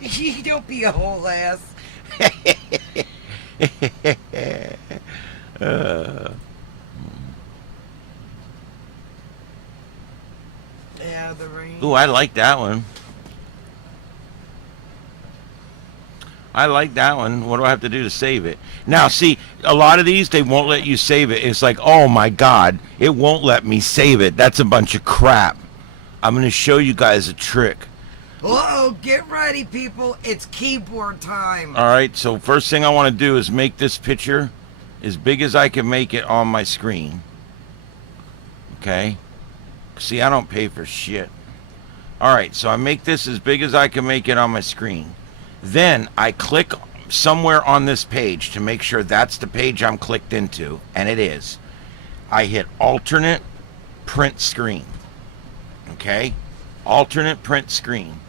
You don't be a whole ass. Yeah, the rain. Ooh, I like that one. I like that one. What do I have to do to save it? Now, see, a lot of these, they won't let you save it. It's like, oh my God, it won't let me save it. That's a bunch of crap. I'm going to show you guys a trick. Uh-oh, get ready, people. It's keyboard time. All right, so first thing I want to do is make this picture as big as I can make it on my screen. Okay? See, I don't pay for shit. All right, so I make this as big as I can make it on my screen. Then I click somewhere on this page to make sure that's the page I'm clicked into, and it is. I hit alternate print screen. Okay? Alternate print screen.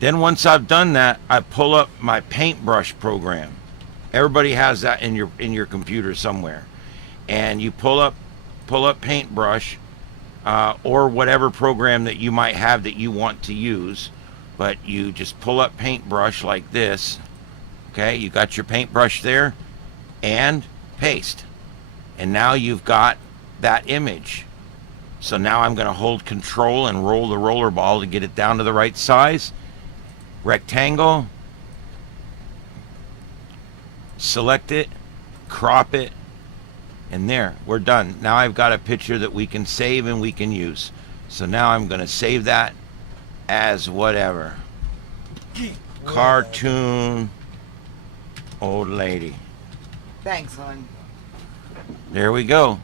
Then once I've done that, I pull up my paintbrush program. Everybody has that in your computer somewhere. And you pull up paintbrush or whatever program that you might have that you want to use. But you just pull up paintbrush like this. Okay, you got your paintbrush there and paste. And now you've got that image. So now I'm going to hold control and roll the roller ball to get it down to the right size. Rectangle. Select it, crop it, and there, we're done. Now I've got a picture that we can save and we can use. So now I'm going to save that as whatever. Cartoon old lady. Thanks, hon. There we go.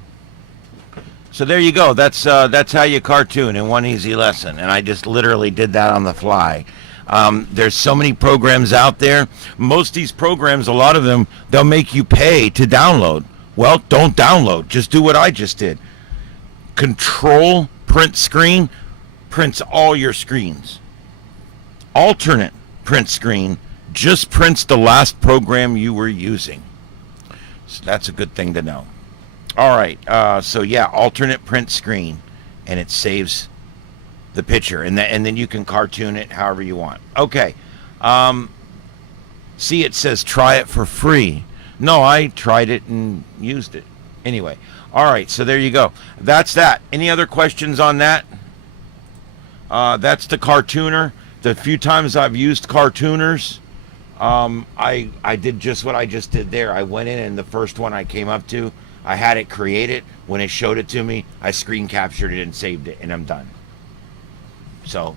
So there you go. That's how you cartoon in one easy lesson. And I just literally did that on the fly. There's so many programs out there. Most of these programs, a lot of them, they'll make you pay to download. Well, don't download. Just do what I just did. Control print screen prints all your screens. Alternate print screen just prints the last program you were using. So that's a good thing to know. All right. So yeah, alternate print screen, and it saves the picture, and then you can cartoon it however you want. Okay. See, it says try it for free. No, I tried it and used it. Anyway. All right. So there you go. That's that. Any other questions on that? That's the cartooner. The few times I've used cartooners, I did just what I just did there. I went in, and the first one I came up to, I had it created. When it showed it to me, I screen captured it and saved it, and I'm done. So,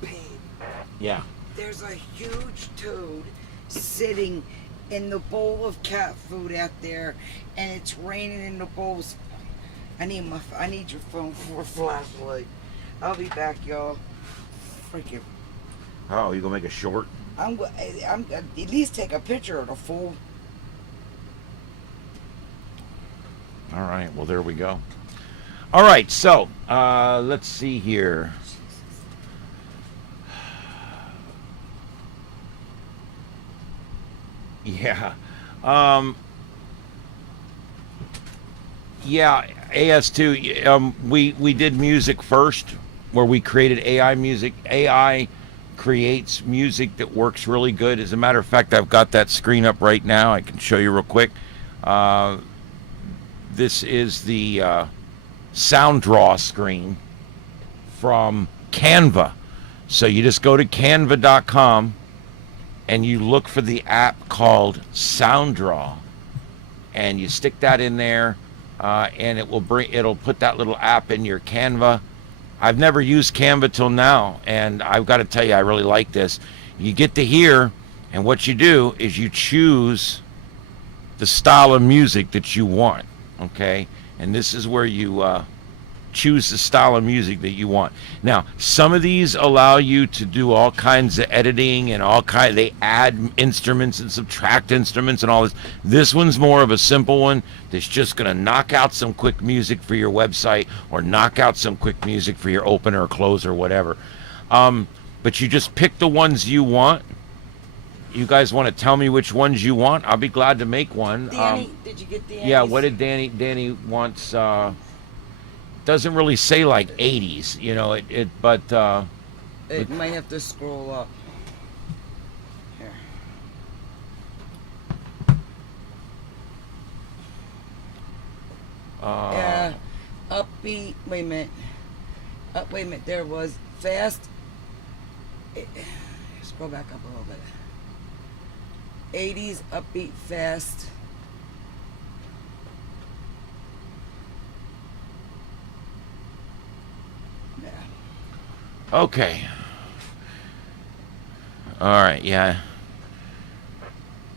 Babe, yeah. there's a huge toad sitting in the bowl of cat food out there, and it's raining in the bowls. I need your phone for a flashlight. I'll be back, y'all. Freaking. Oh, you gonna make a short? I'm at least take a picture of the fool. All right. Well, there we go. All right. So, let's see here. Yeah. Yeah, AS2, we did music first, where we created AI music. AI creates music that works really good. As a matter of fact, I've got that screen up right now. I can show you real quick. This is the SoundDraw screen from Canva. So you just go to canva.com and you look for the app called SoundDraw, and you stick that in there. And it'll put that little app in your Canva. I've never used Canva till now, and I've got to tell you, I really like this. You get to here, and what you do is you choose the style of music that you want, okay? And this is where you choose the style of music that you want. Now, some of these allow you to do all kinds of editing and they add instruments and subtract instruments and all this. This one's more of a simple one that's just going to knock out some quick music for your website or knock out some quick music for your opener or closer or whatever. But you just pick the ones you want. You guys want to tell me which ones you want? I'll be glad to make one. Danny, did you get Danny? Yeah, what did Danny wants? Doesn't really say like 80s, you know. But it might have to scroll up. Here. Yeah, upbeat. Wait a minute. Wait a minute. There it was fast. Scroll back up a little bit. 80s, upbeat, fast. Yeah. Okay. All right. Yeah.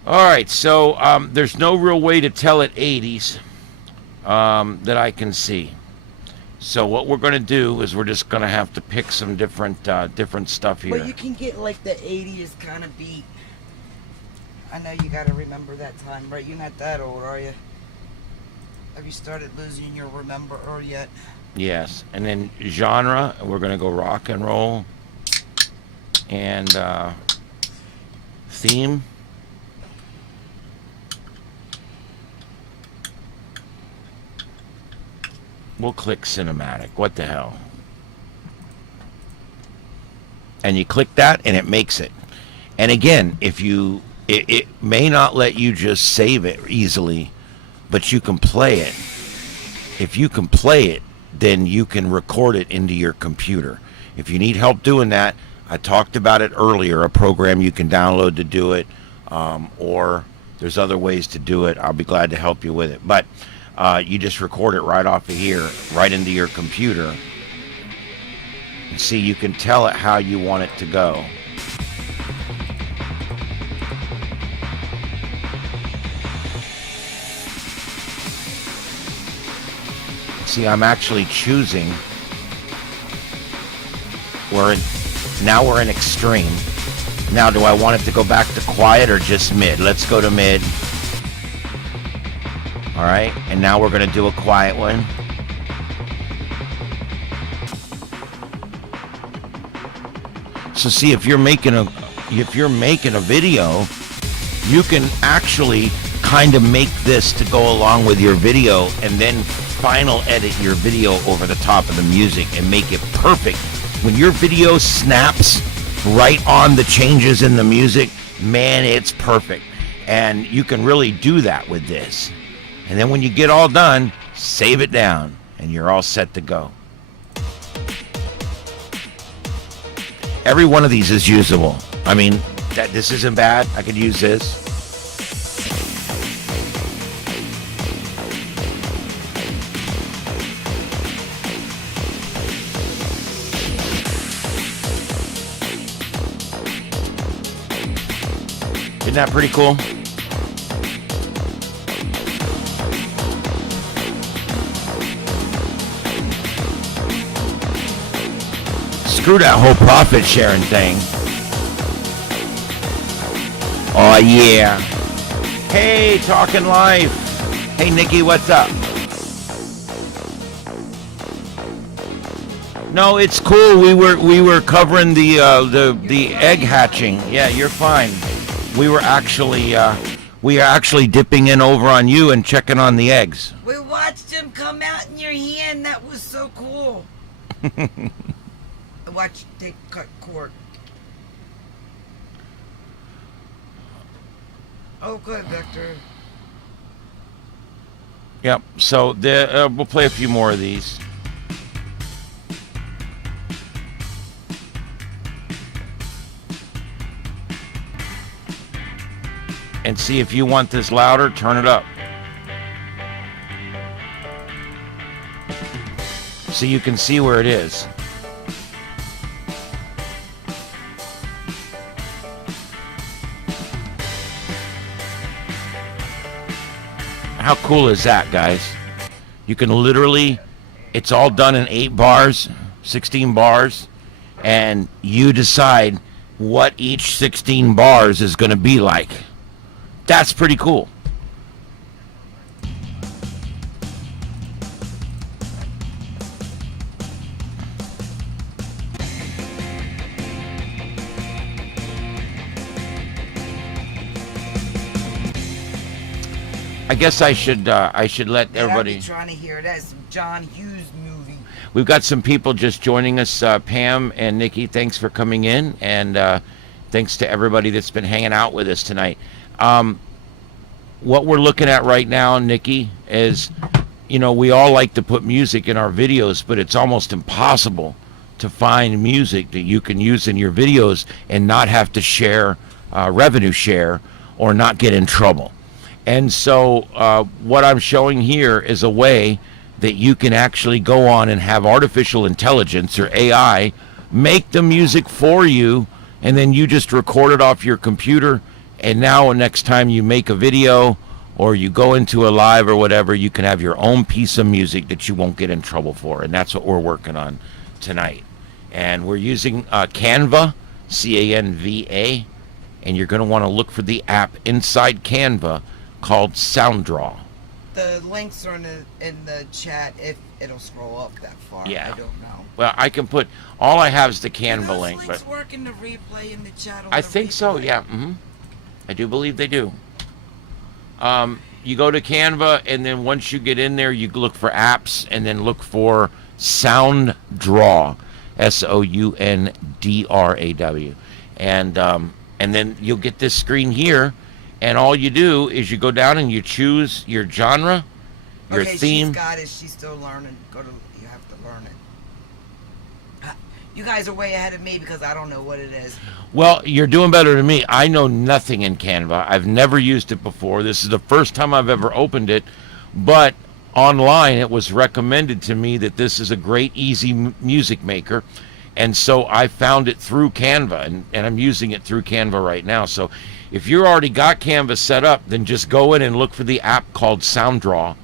All right. So there's no real way to tell it 80s that I can see. So what we're going to do is we're just going to have to pick some different stuff here. Well, you can get like the 80s kind of beat. I know you got to remember that time, right? You're not that old, are you? Have you started losing your remember yet? Yes. And then genre, we're going to go rock and roll. And theme. We'll click cinematic. What the hell? And you click that and it makes it. And again, if you it may not let you just save it easily, but you can play it. If you can play it, then you can record it into your computer. If you need help doing that, I talked about it earlier, a program you can download to do it, or there's other ways to do it. I'll be glad to help you with it. But you just record it right off of here, right into your computer. And see, you can tell it how you want it to go. See, I'm actually choosing. Now we're in extreme. Now, do I want it to go back to quiet or just mid? Let's go to mid. All right, and now we're going to do a quiet one. So see, if you're making a video, you can actually kind of make this to go along with your video and then final edit your video over the top of the music and make it perfect. When your video snaps right on the changes in the music, man, it's perfect. And you can really do that with this. And then when you get all done, save it down and you're all set to go. Every one of these is usable. I mean, this isn't bad. I could use this. Isn't that pretty cool? Screw that whole profit sharing thing. Oh yeah. Hey, Talking Life. Hey Nikki, what's up? No, it's cool. We were covering the egg hatching. Yeah, you're fine. We are actually dipping in over on you and checking on the eggs. We watched them come out in your hand. That was so cool. Watch, take cut cord. Oh, good, Victor. Yep. So we'll play a few more of these. And see if you want this louder, turn it up. So you can see where it is. How cool is that, guys? You can literally It's all done in 8 bars, 16 bars, and you decide what each 16 bars is going to be like. That's pretty cool. I guess I should let And I've everybody. been trying to hear that. Some John Hughes movie. We've got some people just joining us. Pam and Nikki, thanks for coming in, and thanks to everybody that's been hanging out with us tonight. What we're looking at right now, Nikki, is, we all like to put music in our videos, but it's almost impossible to find music that you can use in your videos and not have to share, revenue share, or not get in trouble. And so what I'm showing here is a way that you can actually go on and have artificial intelligence or AI make the music for you, and then you just record it off your computer, and now next time you make a video or you go into a live or whatever, you can have your own piece of music that you won't get in trouble for. And that's what we're working on tonight. And we're using Canva, Canva, and you're going to want to look for the app inside Canva called SoundDraw. The links are in the chat if it'll scroll up that far. Yeah. I don't know. Well, I can put, all I have is the Do Canva those link, links but work in the replay in the chat? On I the think so, replay? yeah. I do believe they do. You go to Canva, and then once you get in there, you look for apps, and then look for SoundDraw, SoundDraw, and then you'll get this screen here, and all you do is you go down and you choose your genre, your Okay, theme. she's got it. She's still learning. You have to learn it. You guys are way ahead of me because I don't know what it is. Well, you're doing better than me. I know nothing in Canva. I've never used it before. This is the first time I've ever opened it, but online it was recommended to me that this is a great, easy music maker, and so I found it through Canva, and I'm using it through Canva right now. So if you already got Canva set up, then just go in and look for the app called SoundDraw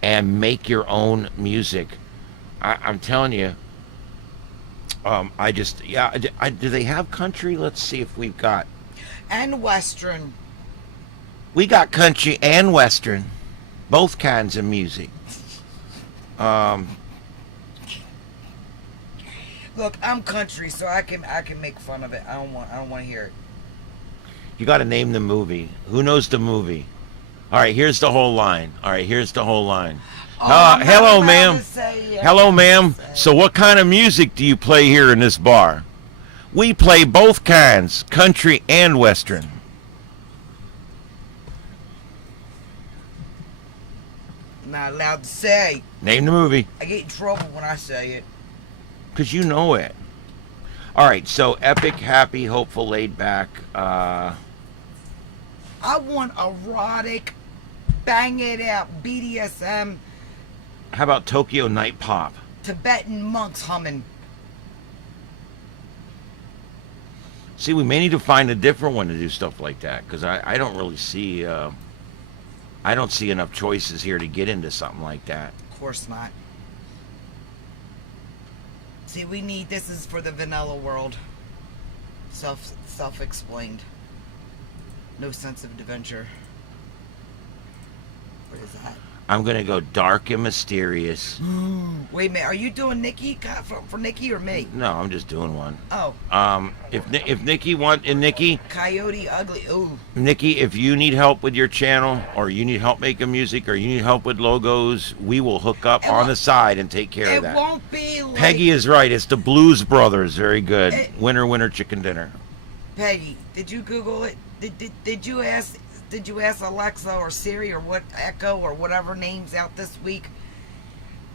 and make your own music. I'm telling you, do they have country? Let's see if we've got. And Western. We got country and Western, both kinds of music. Look, I'm country, so I can make fun of it. I don't want to hear it. You got to name the movie. Who knows the movie? All right, here's the whole line. I'm not Hello, allowed ma'am. to say yes. Hello, ma'am. So what kind of music do you play here in this bar? We play both kinds, country and Western. I'm not allowed to say. Name the movie. I get in trouble when I say it. Because you know it. All right, so epic, happy, hopeful, laid back. I want erotic, bang it out, BDSM, How about Tokyo Night Pop? Tibetan monks humming. See, we may need to find a different one to do stuff like that, because I don't really see, I don't see enough choices here to get into something like that. Of course not. See, this is for the vanilla world. Self-explained. No sense of adventure. What is that? I'm going to go dark and mysterious. Wait a minute, are you doing Nikki for Nikki or me? No, I'm just doing one. Oh, If Nikki, Coyote Ugly. Ooh. Nikki, if you need help with your channel, or you need help making music, or you need help with logos, we will hook up on the side and take care of It that. won't be like... Peggy is right. It's the Blues Brothers. Very good. Winner, chicken dinner. Peggy, did you Google it? Did you ask Alexa or Siri or what Echo or whatever names out this week?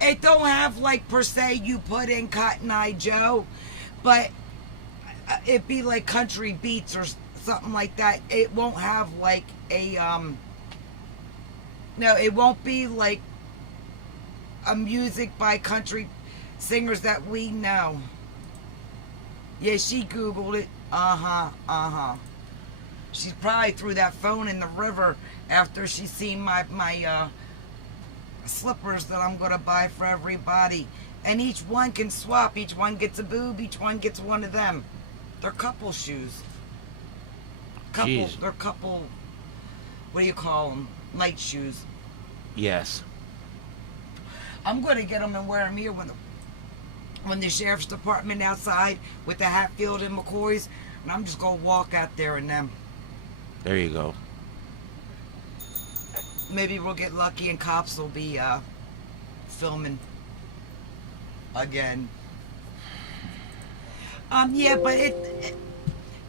It don't have like per se you put in Cotton Eye Joe, but it'd be like country beats or something like that. It won't have like a no, it won't be like a music by country singers that we know. Yeah, she Googled it. She probably threw that phone in the river after she seen my slippers that I'm gonna buy for everybody, and each one can swap. Each one gets a boob. Each one gets one of them. They're couple shoes. Jeez. They're couple. What do you call them? Night shoes. Yes. I'm gonna get them and wear them here when the sheriff's department outside with the Hatfield and McCoys, and I'm just gonna walk out there in them. There you go. Maybe we'll get lucky and cops will be filming again. Yeah, but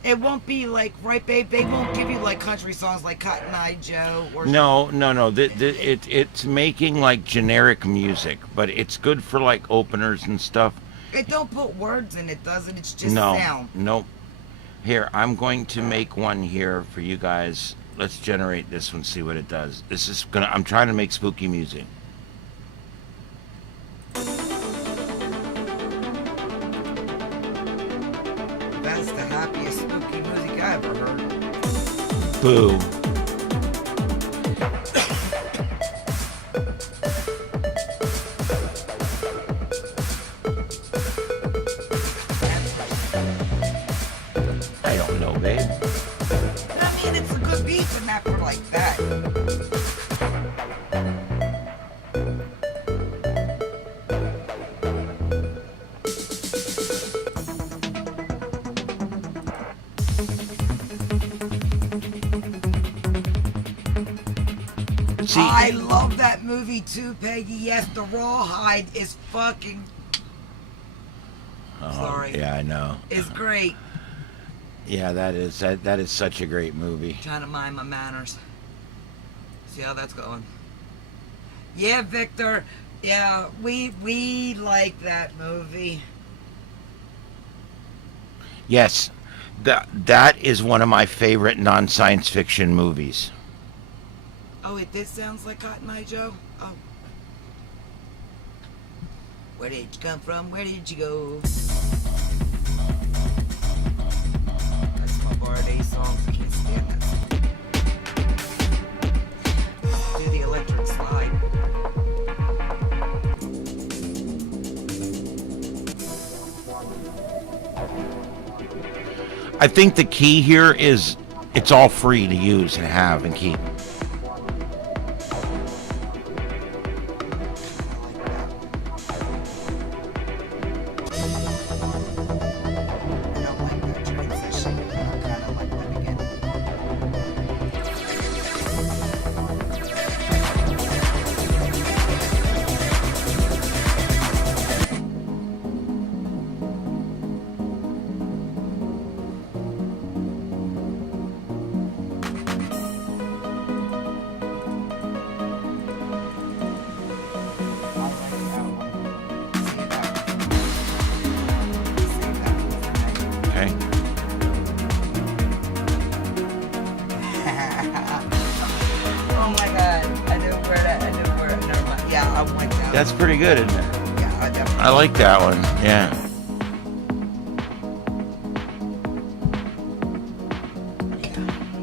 it won't be like, right, babe? They won't give you like country songs like Cotton Eye Joe or No. It's making like generic music, but it's good for like openers and stuff. It don't put words in it, does it? It's just No, sound. nope. Here, I'm going to make one here for you guys. Let's generate this one, see what it does. I'm trying to make spooky music. That's the happiest spooky music I ever heard. Boo. I don't know, babe. I mean, it's a good beat, but not for like that. See, I love that movie too, Peggy. Yes, the Rawhide is fucking. Sorry. Yeah, I know. Is great. Yeah, that is such a great movie. Trying to mind my manners. See how that's going. Yeah, Victor. Yeah, we like that movie. Yes, that is one of my favorite non-science fiction movies. Oh, it did sounds like Cotton Eye Joe. Oh. Where did you come from? Where did you go? That's my Barday song. I can't stand that. Do the electric slide. I think the key here is it's all free to use and have and keep. Okay. Oh my god, I didn't wear that. Never mind. Yeah, I like that. That's pretty good, isn't it? Yeah, I definitely. I like that one. Yeah.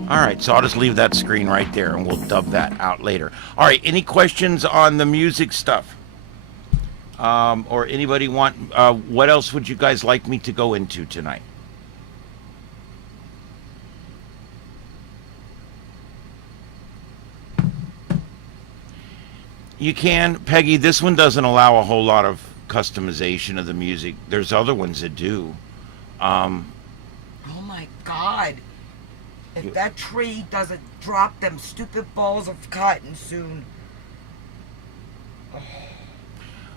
All right, so I'll just leave that screen right there and we'll dub that out later. All right, any questions on the music stuff? Or anybody want, what else would you guys like me to go into tonight? You can, Peggy, this one doesn't allow a whole lot of customization of the music. There's other ones that do. Oh my god. If that tree doesn't drop them stupid balls of cotton soon.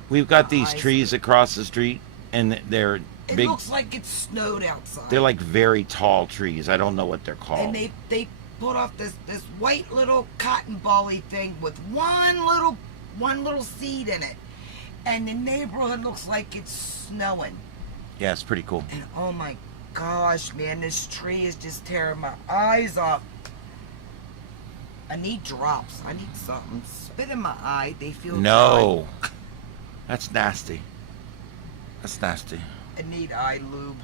We've got these Eyes. trees across the street, and they're It big. looks like it's snowed outside. They're like very tall trees. I don't know what they're called. And they put off this white little cotton bally thing with one little seed in it. And the neighborhood looks like it's snowing. Yeah, it's pretty cool. And oh my gosh, man, this tree is just tearing my eyes off. I need drops. I need something. Spit in my eye. They feel No. That's nasty. That's nasty. dry. I need eye lube.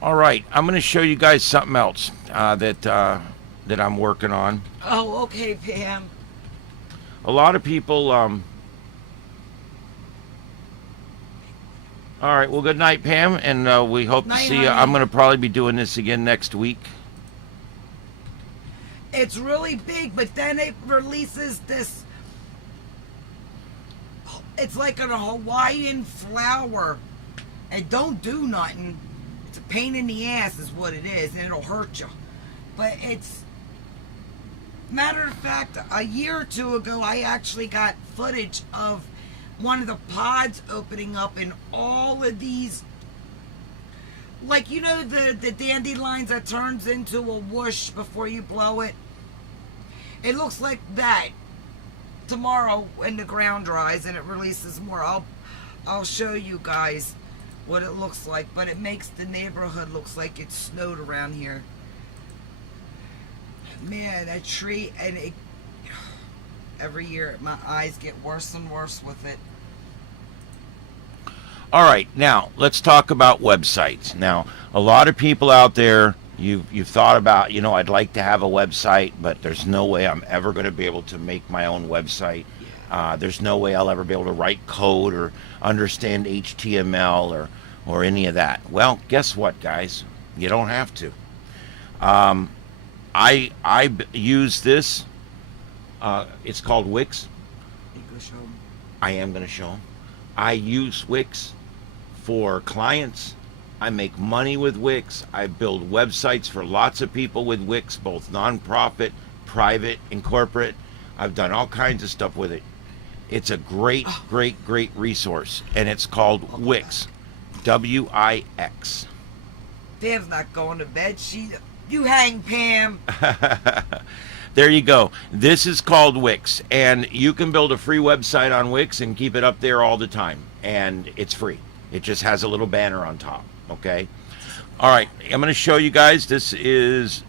All right, I'm going to show you guys something else that I'm working on. Oh, okay, Pam. a lot of people. All right. Well, good night, Pam, and we hope to Night, see you. I'm honey. going to probably be doing this again next week. It's really big, but then it releases this. It's like a Hawaiian flower. It don't do nothing. It's a pain in the ass is what it is, and it'll hurt you. But it's... Matter of fact, a year or two ago, I actually got footage of one of the pods opening up, and all of these... Like, you know the dandelions that turns into a whoosh before you blow it? It looks like that. Tomorrow when the ground dries and it releases more, I'll show you guys what it looks like, but it makes the neighborhood looks like it's snowed around here. Man, that tree, and it, every year my eyes get worse and worse with it. All right, now let's talk about websites. Now, a lot of people out there, you've thought about, I'd like to have a website, but there's no way I'm ever going to be able to make my own website. There's no way I'll ever be able to write code or understand HTML or any of that. Well, guess what, guys? You don't have to. I use this. It's called Wix. You go show 'em. I am going to show them. I use Wix for clients. I make money with Wix. I build websites for lots of people with Wix, both nonprofit, private, and corporate. I've done all kinds of stuff with it. It's a great, great, great resource, and it's called Wix. W-I-X. Pam's not going to bed. You hang, Pam. There you go. This is called Wix, and you can build a free website on Wix and keep it up there all the time, and it's free. It just has a little banner on top, okay? All right, I'm going to show you guys. This is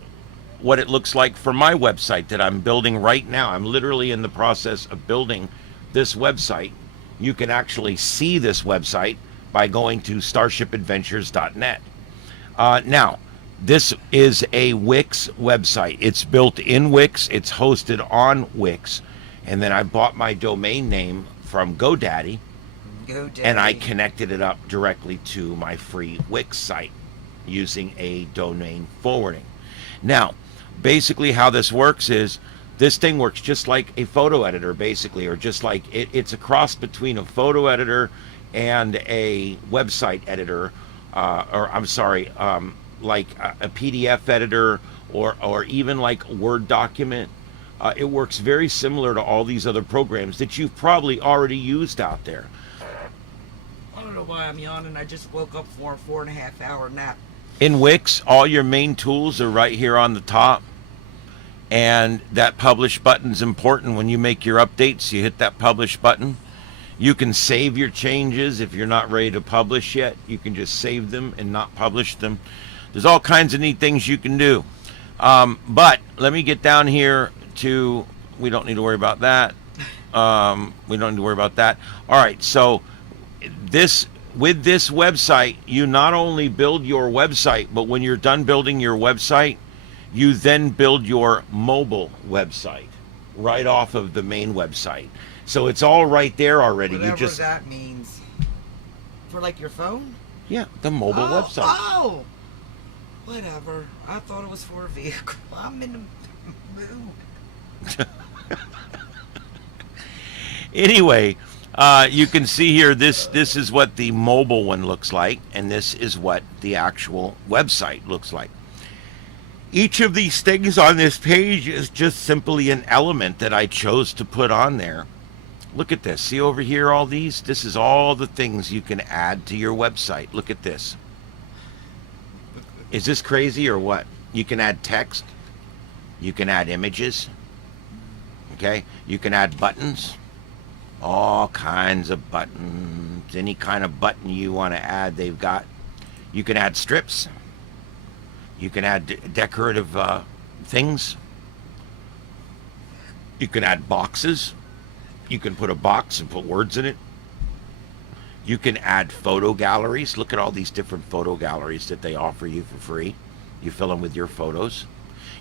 what it looks like for my website that I'm building right now. I'm literally in the process of building this website. You can actually see this website by going to starshipadventures.net. Now, this is a Wix website. It's built in Wix. It's hosted on Wix. And then I bought my domain name from GoDaddy. And I connected it up directly to my free Wix site using a domain forwarding. Now, basically how this works is this thing works just like a photo editor, basically, or just like it's a cross between a photo editor and a website editor, like a PDF editor or even like a Word document. It works very similar to all these other programs that you've probably already used out there. I don't know why I'm yawning. I just woke up for a 4.5-hour nap. In Wix, all your main tools are right here on the top. And that publish button's important. When you make your updates, you hit that publish button. You can save your changes if you're not ready to publish yet. You can just save them and not publish them. There's all kinds of neat things you can do. But let me get down here to, we don't need to worry about that. We don't need to worry about that. All right, so with this website, you not only build your website, but when you're done building your website, you then build your mobile website right off of the main website. So it's all right there already. Whatever that means. For like your phone? Yeah, the mobile website. Oh! Whatever. I thought it was for a vehicle. I'm in the mood. Anyway, you can see here, this is what the mobile one looks like, and this is what the actual website looks like. Each of these things on this page is just simply an element that I chose to put on there. Look at this. See over here, all these? This is all the things you can add to your website. Look at this. Is this crazy or what? You can add text. You can add images. Okay? You can add buttons. All kinds of buttons. Any kind of button you want to add, they've got. You can add strips. You can add decorative things. You can add boxes. You can put a box and put words in it. You can add photo galleries. Look at all these different photo galleries that they offer you for free. You fill them with your photos.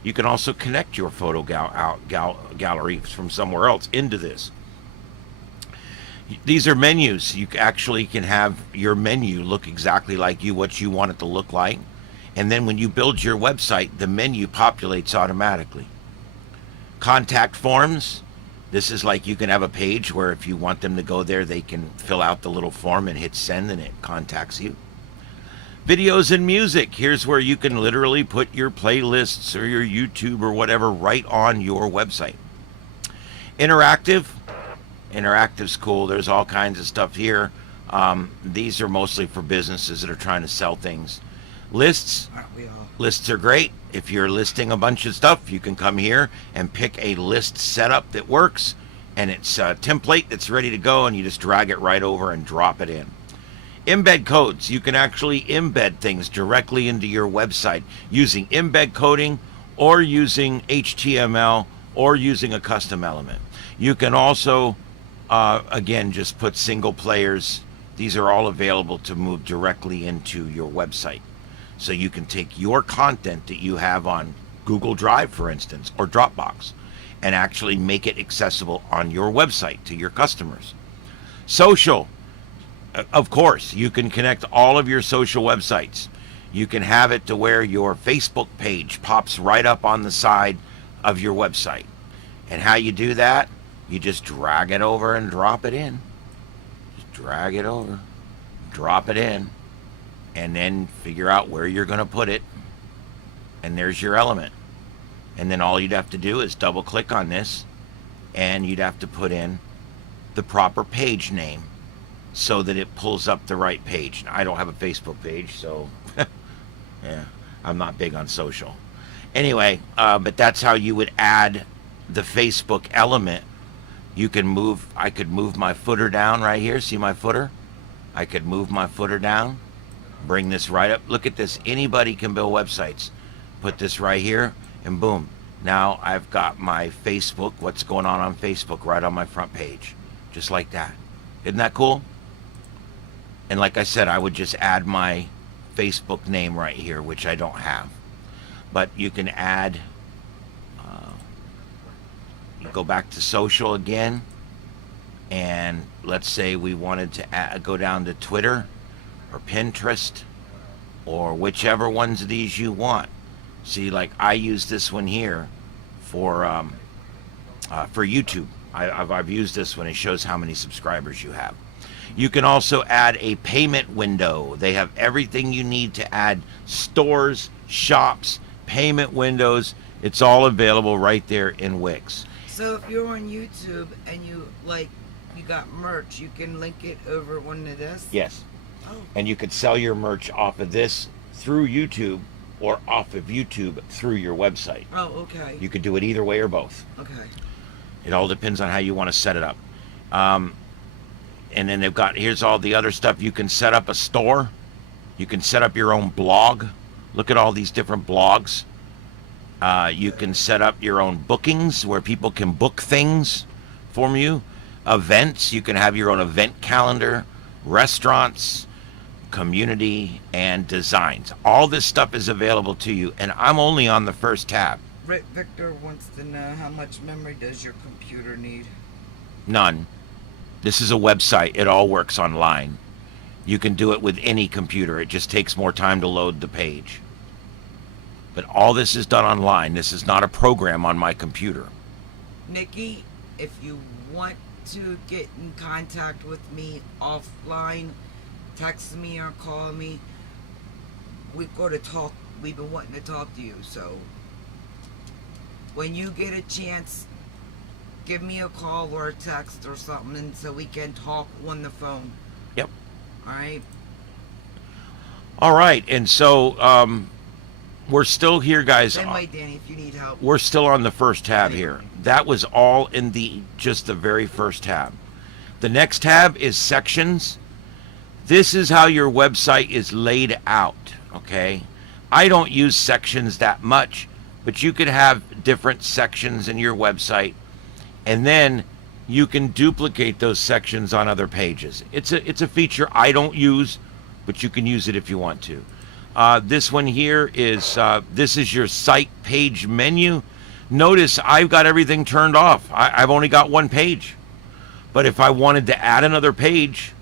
You can also connect your photo gallery from somewhere else into this. These are menus. You actually can have your menu look exactly like what you want it to look like. And then when you build your website, the menu populates automatically. Contact forms. This is like you can have a page where if you want them to go there, they can fill out the little form and hit send and it contacts you. Videos and music. Here's where you can literally put your playlists or your YouTube or whatever right on your website. Interactive. Interactive's cool. There's all kinds of stuff here. These are mostly for businesses that are trying to sell things. Lists. Aren't we all? Lists are great. If you're listing a bunch of stuff, you can come here and pick a list setup that works, and it's a template that's ready to go, and you just drag it right over and drop it in. Embed codes. You can actually embed things directly into your website using embed coding or using HTML or using a custom element. You can also, again, just put single players. These are all available to move directly into your website. So you can take your content that you have on Google Drive, for instance, or Dropbox, and actually make it accessible on your website to your customers. Social. Of course, you can connect all of your social websites. You can have it to where your Facebook page pops right up on the side of your website. And how you do that, you just drag it over and drop it in. Just drag it over, drop it in, and then figure out where you're going to put it. And there's your element. And then all you'd have to do is double click on this, and you'd have to put in the proper page name so that it pulls up the right page. Now, I don't have a Facebook page, so yeah, I'm not big on social. Anyway, but that's how you would add the Facebook element. You can move, I could move my footer down right here. See my footer? I could move my footer down, bring this right up. Look at this. Anybody can build websites. Put this right here, and boom. Now I've got my Facebook, what's going on Facebook, right on my front page. Just like that. Isn't that cool? And like I said, I would just add my Facebook name right here, which I don't have. But you can add, you go back to social again, and let's say we wanted to go down to Twitter or Pinterest or whichever ones of these you want. See, like I use this one here for YouTube. I've used this one. It shows how many subscribers you have. You can also add a payment window. They have everything you need to add stores, shops, payment windows. It's all available right there in Wix. So if you're on YouTube and you got merch, you can link it over one of this? Yes. Oh. And you could sell your merch off of this through YouTube or off of YouTube through your website. Oh, okay. You could do it either way or both. Okay. It all depends on how you want to set it up. And then they've got, here's all the other stuff. You can set up a store. You can set up your own blog. Look at all these different blogs. You can set up your own bookings where people can book things for you. Events, you can have your own event calendar. Restaurants, community, and designs. All this stuff is available to you, and I'm only on the first tab. Victor wants to know how much memory does your computer need? None. This is a website. It all works online. You can do it with any computer. It just takes more time to load the page. But all this is done online. This is not a program on my computer. Nikki, if you want to get in contact with me offline, text me or call me. We've got to talk. We've been wanting to talk to you, so when you get a chance, give me a call or a text or something so we can talk on the phone. Yep. All right. All right, and so we're still here, guys. Same way, Danny, if you need help. We're still on the first tab here. That was all in just the very first tab. The next tab is sections. This is how your website is laid out, okay? I don't use sections that much, but you could have different sections in your website, and then you can duplicate those sections on other pages. It's a feature I don't use, but you can use it if you want to. This one here is this is your site page menu. Notice I've got everything turned off. I've only got one page. But if I wanted to add another page,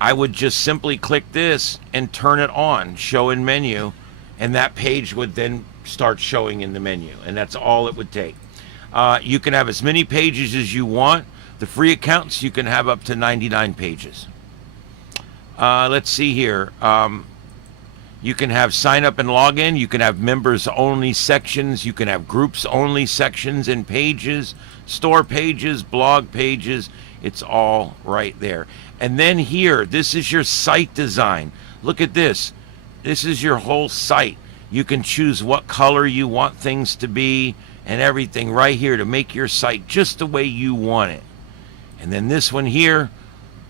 I would just simply click this and turn it on, show in menu, and that page would then start showing in the menu. And that's all it would take. You can have as many pages as you want. The free accounts, you can have up to 99 pages. Let's see here. You can have sign up and login. You can have members only sections. You can have groups only sections and pages, store pages, blog pages. It's all right there. And then here, this is your site design. Look at this. This is your whole site. You can choose what color you want things to be and everything right here to make your site just the way you want it. And then this one here,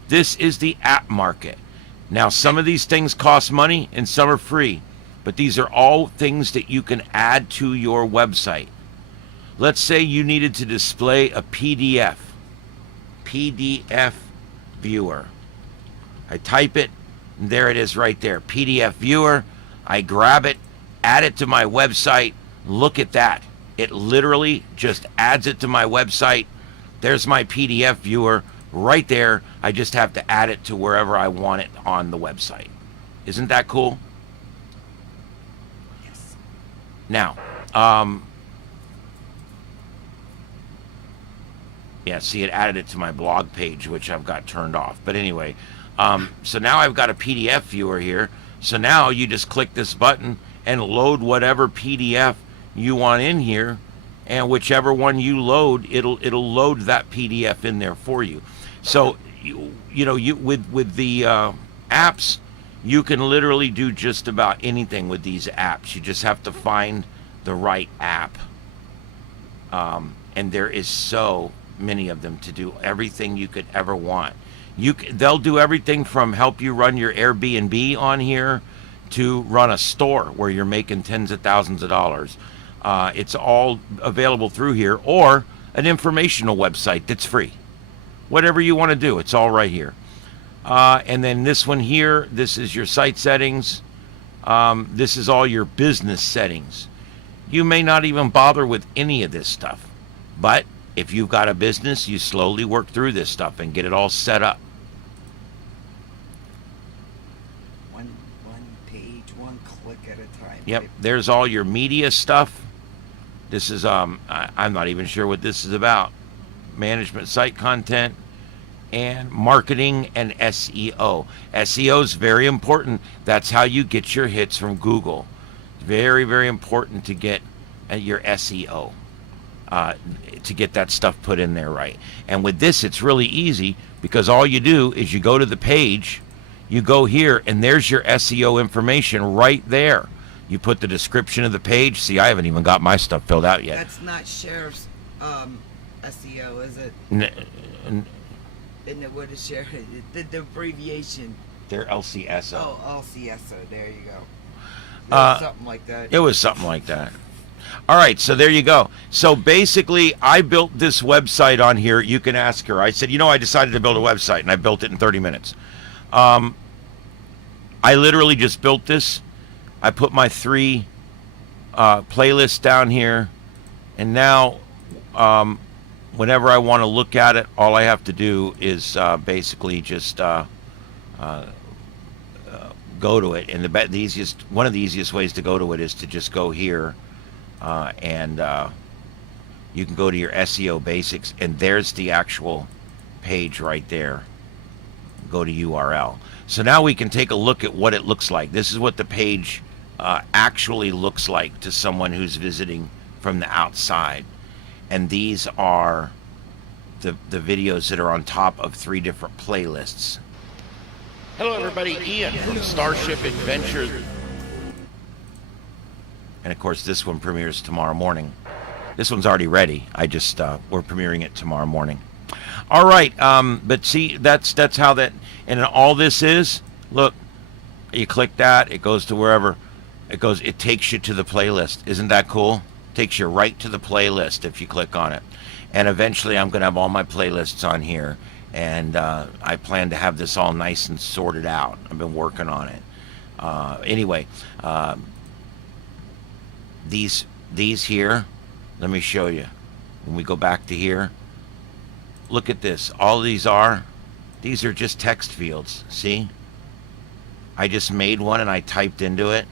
this is the app market. Now, some of these things cost money and some are free, but these are all things that you can add to your website. Let's say you needed to display a PDF viewer. I type it, and there it is right there, PDF viewer. I grab it, add it to my website. Look at that. It literally just adds it to my website. There's my PDF viewer right there. I just have to add it to wherever I want it on the website. Isn't that cool? Yes. Now, yeah, see, it added it to my blog page, which I've got turned off. But anyway, so now I've got a PDF viewer here. So now you just click this button and load whatever PDF you want in here, and whichever one you load, it'll load that PDF in there for you. So you know, with the apps, you can literally do just about anything with these apps. You just have to find the right app, and there is so many of them to do everything you could ever want. They'll do everything from help you run your Airbnb on here to run a store where you're making tens of thousands of dollars. It's all available through here, or an informational website that's free. Whatever you want to do, it's all right here. And then this one here, this is your site settings. This is all your business settings. You may not even bother with any of this stuff, but if you've got a business, you slowly work through this stuff and get it all set up. One page, one click at a time. Yep, there's all your media stuff. This is I'm not even sure what this is about. Management, site content, and marketing and SEO. SEO is very important. That's how you get your hits from Google. Very, very important to get your SEO. To get that stuff put in there right. And with this, it's really easy, because all you do is you go to the page, you go here, and there's your SEO information right there. You put the description of the page. See, I haven't even got my stuff filled out yet. That's not sheriff's SEO, is it? Isn't it what is sheriff? The abbreviation. They're LCSO. Oh, LCSO. There you go. Something like that. It was something like that. All right, so there you go. So basically, I built this website on here. You can ask her. I said, I decided to build a website, and I built it in 30 minutes. I literally just built this. I put my 3 playlists down here, and now whenever I want to look at it, all I have to do is basically just go to it. And one of the easiest ways to go to it is to just go here. And you can go to your SEO basics, and there's the actual page right there. Go to URL. So now we can take a look at what it looks like. This is what the page actually looks like to someone who's visiting from the outside. And these are the videos that are on top of 3 different playlists. Hello everybody, Ian from Starship Adventure. And of course, this one premieres tomorrow morning. This one's already ready. We're premiering it tomorrow morning. All right, but see, that's how that, and all this is, look, you click that, it goes to wherever, it takes you to the playlist. Isn't that cool? Takes you right to the playlist if you click on it. And eventually I'm going to have all my playlists on here, and I plan to have this all nice and sorted out. I've been working on it. Anyway, these here, let me show you. When we go back to here, look at this. All these are just text fields. See? I just made one and I typed into it.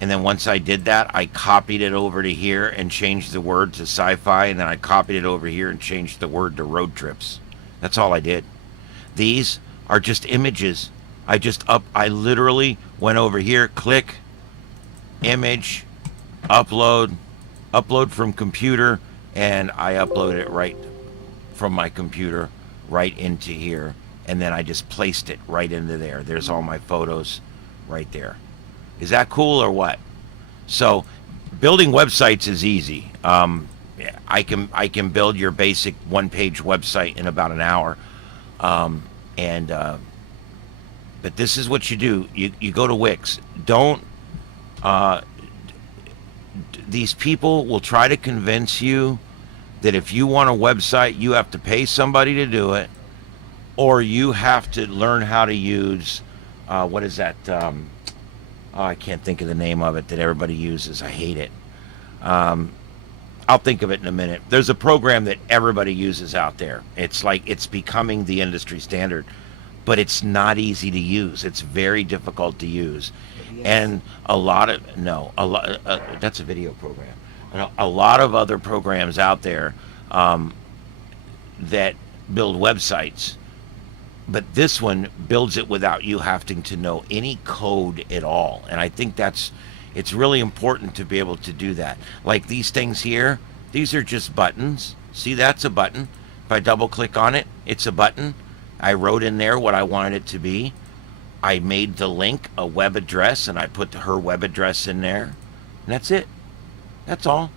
And then once I did that, I copied it over to here and changed the word to sci-fi. And then I copied it over here and changed the word to road trips. That's all I did. These are just images. I literally went over here, click, image, upload from computer, and I uploaded it right from my computer right into here. And then I just placed it right into there. There's all my photos right there. Is that cool or what? So building websites is easy. I can build your basic one-page website in about an hour. But this is what you do. You go to Wix. These people will try to convince you that if you want a website, you have to pay somebody to do it, or you have to learn how to use, what is that? I can't think of the name of it that everybody uses. I hate it. I'll think of it in a minute. There's a program that everybody uses out there. It's like it's becoming the industry standard, but it's not easy to use. It's very difficult to use. Yes. And that's a video program. A lot of other programs out there that build websites, but this one builds it without you having to know any code at all. And I think it's really important to be able to do that. Like these things here, these are just buttons. See, that's a button. If I double click on it, it's a button. I wrote in there what I wanted it to be. I made the link a web address, and I put her web address in there. And that's it. That's all.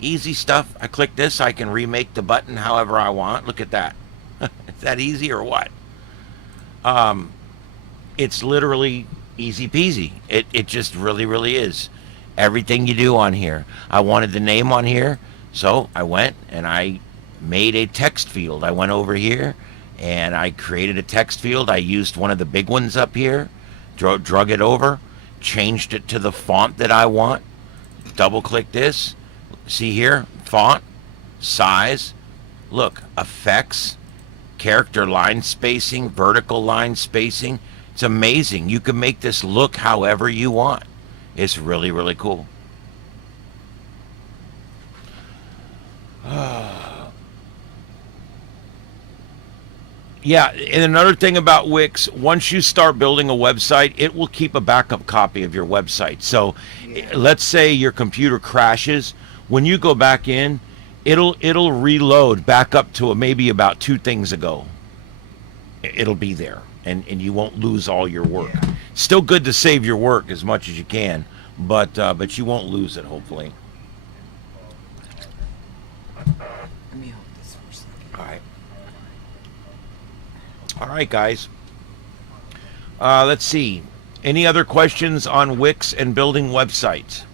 Easy stuff. I click this, I can remake the button however I want. Look at that. Is that easy or what? It's literally easy peasy. It just really, really is. Everything you do on here. I wanted the name on here, so I went and I made a text field. I went over here and I created a text field. I used one of the big ones up here, drug it over, changed it to the font that I want. Double click this. See here, font, size, look, effects, character line spacing, vertical line spacing. It's amazing. You can make this look however you want. It's really, really cool. Yeah, and another thing about Wix, once you start building a website, it will keep a backup copy of your website. So let's say your computer crashes. When you go back in, it'll reload back up to maybe about 2 things ago. It'll be there, and you won't lose all your work. Yeah. Still good to save your work as much as you can, but you won't lose it, hopefully. Let me hold this for a second. All right, guys. Let's see. Any other questions on Wix and building websites?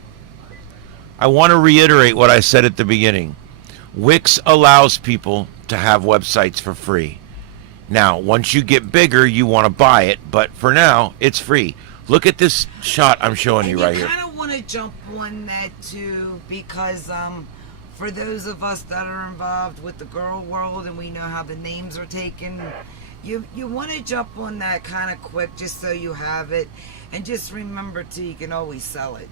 I want to reiterate what I said at the beginning. Wix allows people to have websites for free. Now, once you get bigger, you want to buy it, but for now, it's free. Look at this shot I'm showing you right here. I kind of want to jump on that too, because for those of us that are involved with the girl world and we know how the names are taken, you want to jump on that kind of quick just so you have it, and just remember too, you can always sell it.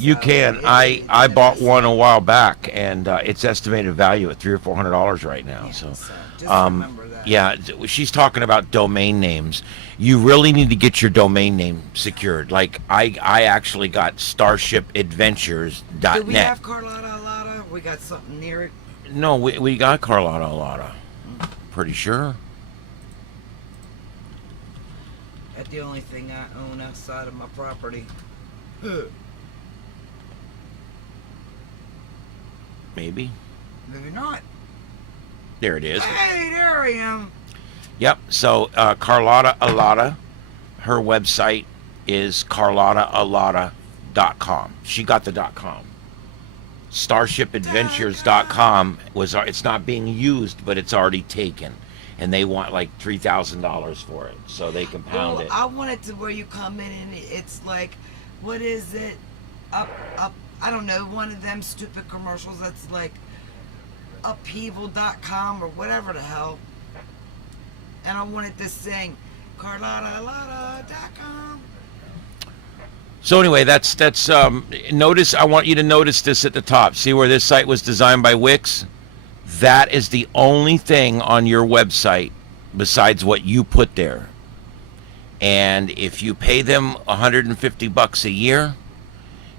You So, can. I bought one a while back, and it's estimated value at $300 or $400 right now. Yeah, so just remember that. yeah, she's talking about domain names. You really need to get your domain name secured. Like I actually got StarshipAdventures.net. Do we have Carlotta Alata? We got something near it. No, we got Carlotta Alata. Pretty sure. That's the only thing I own outside of my property. Maybe. Maybe not. There it is. Hey, there I am. Yep. So Carlotta Alata, her website is carlottaalata.com. She got the .com. StarshipAdventures.com it's not being used, but it's already taken. and they want like $3,000 for it, so they can pound Well, it. I want it to where you come in and it's like, what is it? Up. I don't know. One of them stupid commercials that's like upheaval.com or whatever the hell. And I wanted to sing carlotta.com. So anyway, that's notice. I want you to notice this at the top. See where this site was designed by Wix? That is the only thing on your website besides what you put there. And if you pay them $150 a year,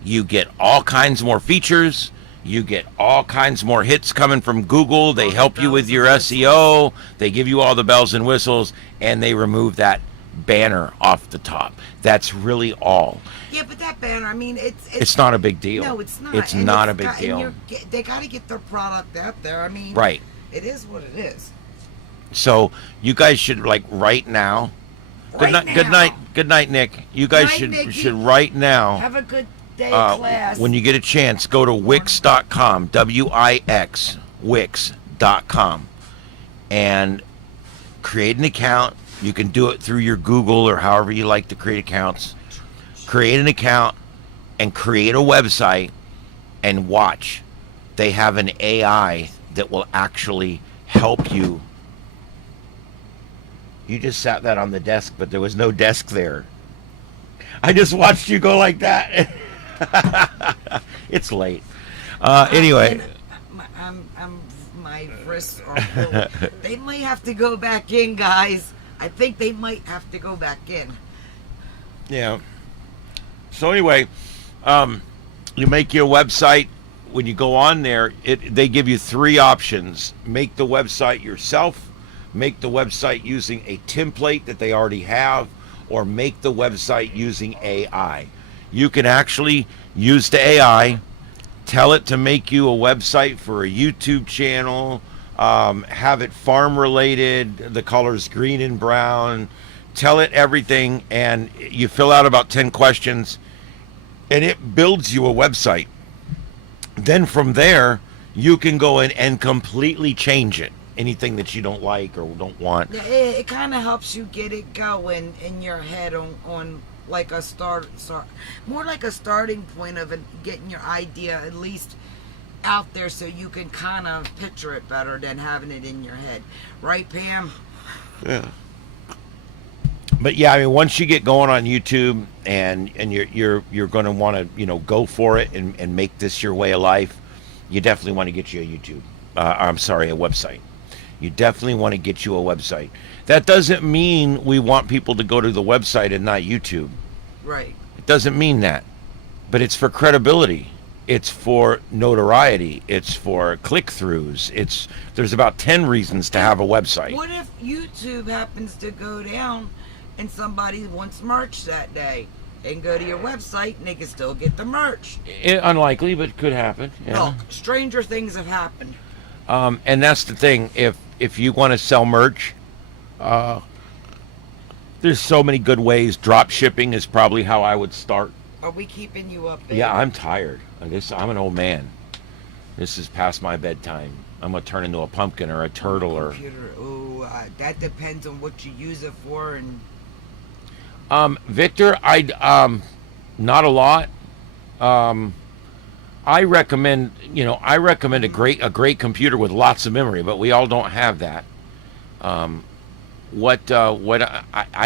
you get all kinds more features. You get all kinds more hits coming from Google. They help you with your SEO. They give you all the bells and whistles, and they remove that banner off the top. That's really all. Yeah, but that banner, I mean, It's not a big deal. No, it's not. It's And not it's a big got- deal. and they got to get their product out there. I mean, Right. It is what it is. So you guys should like right now. Right now. Good night, Nick. You guys Night, Nicky. should right now. Have a good day of class. When you get a chance, go to Wix.com, Wix, Wix.com, and create an account. You can do it through your Google or however you like to create accounts. Create an account and create a website and watch. They have an AI that will actually help you. You just sat that on the desk, but there was no desk there. I just watched you go like that. It's late. Anyway. My wrists are full. They might have to go back in, guys. I think they might have to go back in. Yeah. So anyway, you make your website. When you go on there, they give you 3 options. Make the website yourself, make the website using a template that they already have, or make the website using AI. You can actually use the AI, tell it to make you a website for a YouTube channel, have it farm related, the colors green and brown, tell it everything, and you fill out about 10 questions, and it builds you a website. Then from there, you can go in and completely change it. Anything that you don't like or don't want. It kind of helps you get it going in your head on like a more like a starting point of getting your idea at least out there so you can kind of picture it better than having it in your head. Right, Pam? Yeah. But yeah, I mean, once you get going on YouTube and you're going to want to go for it and make this your way of life, you definitely want to get you a YouTube. I'm sorry, a website. You definitely want to get you a website. That doesn't mean we want people to go to the website and not YouTube. Right. It doesn't mean that. But it's for credibility. It's for notoriety. It's for click-throughs. There's about 10 reasons to have a website. What if YouTube happens to go down and somebody wants merch that day and go to your website and they can still get the merch? Unlikely, but could happen. Yeah. Look, stranger things have happened. And that's the thing. If you want to sell merch, there's so many good ways. Drop shipping is probably how I would start. Are we keeping you up there? Yeah, I'm tired. I'm an old man. This is past my bedtime. I'm gonna turn into a pumpkin or a turtle or. Computer. Oh, that depends on what you use it for and. Victor, not a lot. I recommend a great computer with lots of memory, but we all don't have that. I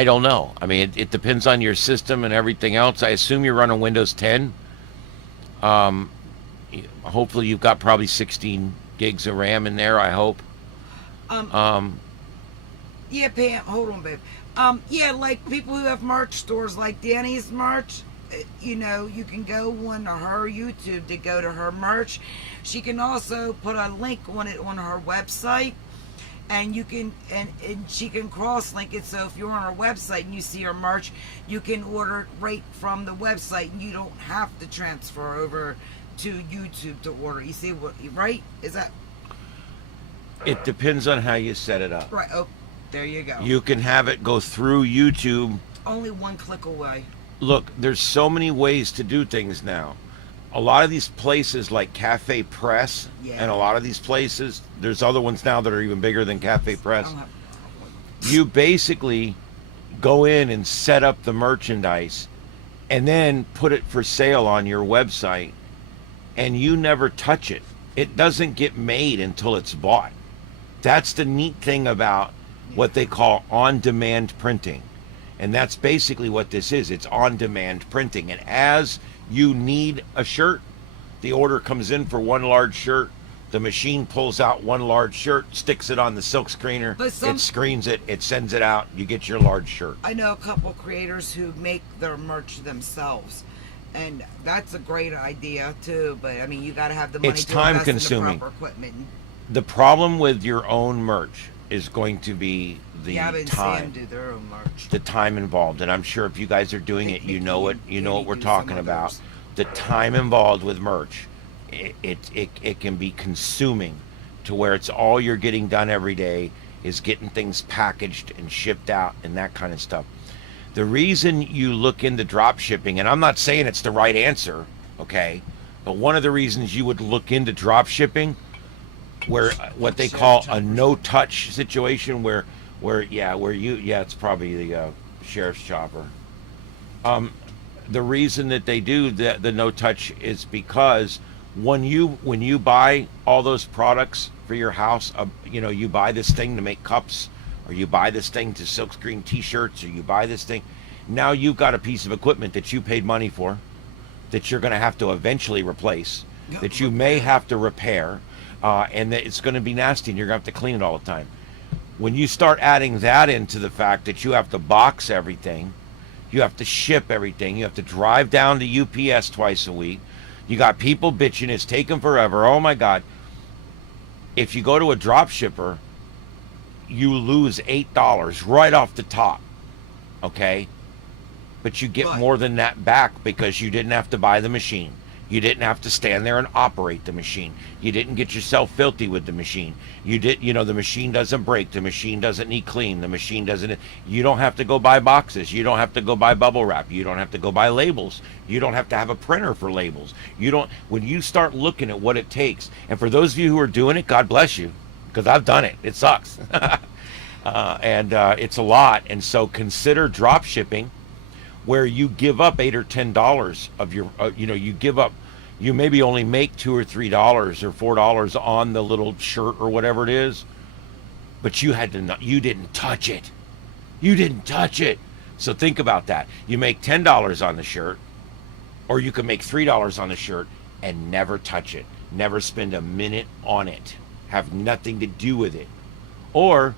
don't know. I mean, it depends on your system and everything else. I assume you're running Windows 10. Hopefully you've got probably 16 gigs of RAM in there, I hope. Yeah, Pam, hold on, babe. Yeah, like people who have merch stores like Danny's merch, you can go on to her YouTube to go to her merch. She can also put a link on it on her website, and you can and she can cross link it, so if you're on her website and you see her merch, you can order it right from the website and you don't have to transfer over to YouTube to order. You see what, right? Is that It depends on how you set it up. right? Oh, there you go. You can have it go through YouTube. Only one click away. Look, there's so many ways to do things now. A lot of these places like Cafe Press, Yeah. and a lot of these places, there's other ones now that are even bigger than Cafe I Press. don't have You basically go in and set up the merchandise and then put it for sale on your website, and you never touch it. It doesn't get made until it's bought. That's the neat thing about what they call on-demand printing. And that's basically what this is. It's on-demand printing. And as you need a shirt, the order comes in for one large shirt. The machine pulls out one large shirt, sticks it on the silk screener, it screens it, it sends it out, you get your large shirt. I know a couple creators who make their merch themselves, and that's a great idea too. But I mean, you got to have the money It's to time invest in consuming. the proper equipment. The problem with your own merch is going to be the Gavin and time. Sam do their own merch. The time involved, and I'm sure if you guys are doing it, you know what we're talking about. The time involved with merch, it can be consuming to where it's all you're getting done every day is getting things packaged and shipped out and that kind of stuff. The reason you look into drop shipping, and I'm not saying it's the right answer, okay, but one of the reasons you would look into drop shipping, where what they call a no-touch situation, where it's probably the sheriff's chopper. The reason that they do the no-touch is because when you buy all those products for your house, you buy this thing to make cups, or you buy this thing to silkscreen t-shirts, or you buy this thing, now you've got a piece of equipment that you paid money for, that you're going to have to eventually replace, that you may have to repair, and that it's going to be nasty and you're going to have to clean it all the time. When you start adding that into the fact that you have to box everything, you have to ship everything, you have to drive down to UPS twice a week, you got people bitching, it's taking forever, oh my God. If you go to a drop shipper, you lose $8 right off the top, okay? But you get more than that back because you didn't have to buy the machine. You didn't have to stand there and operate the machine. You didn't get yourself filthy with the machine. The machine doesn't break. The machine doesn't need clean. The machine doesn't, you don't have to go buy boxes. You don't have to go buy bubble wrap. You don't have to go buy labels. You don't have to have a printer for labels. When you start looking at what it takes, and for those of you who are doing it, God bless you, because I've done it. It sucks. And it's a lot. And so consider drop shipping, where you give up $8 or $10 of your, you maybe only make $2 or $3 or $4 on the little shirt or whatever it is, but you didn't touch it. You didn't touch it. So think about that. You make $10 on the shirt, or you can make $3 on the shirt and never touch it. Never spend a minute on it. Have nothing to do with it. Or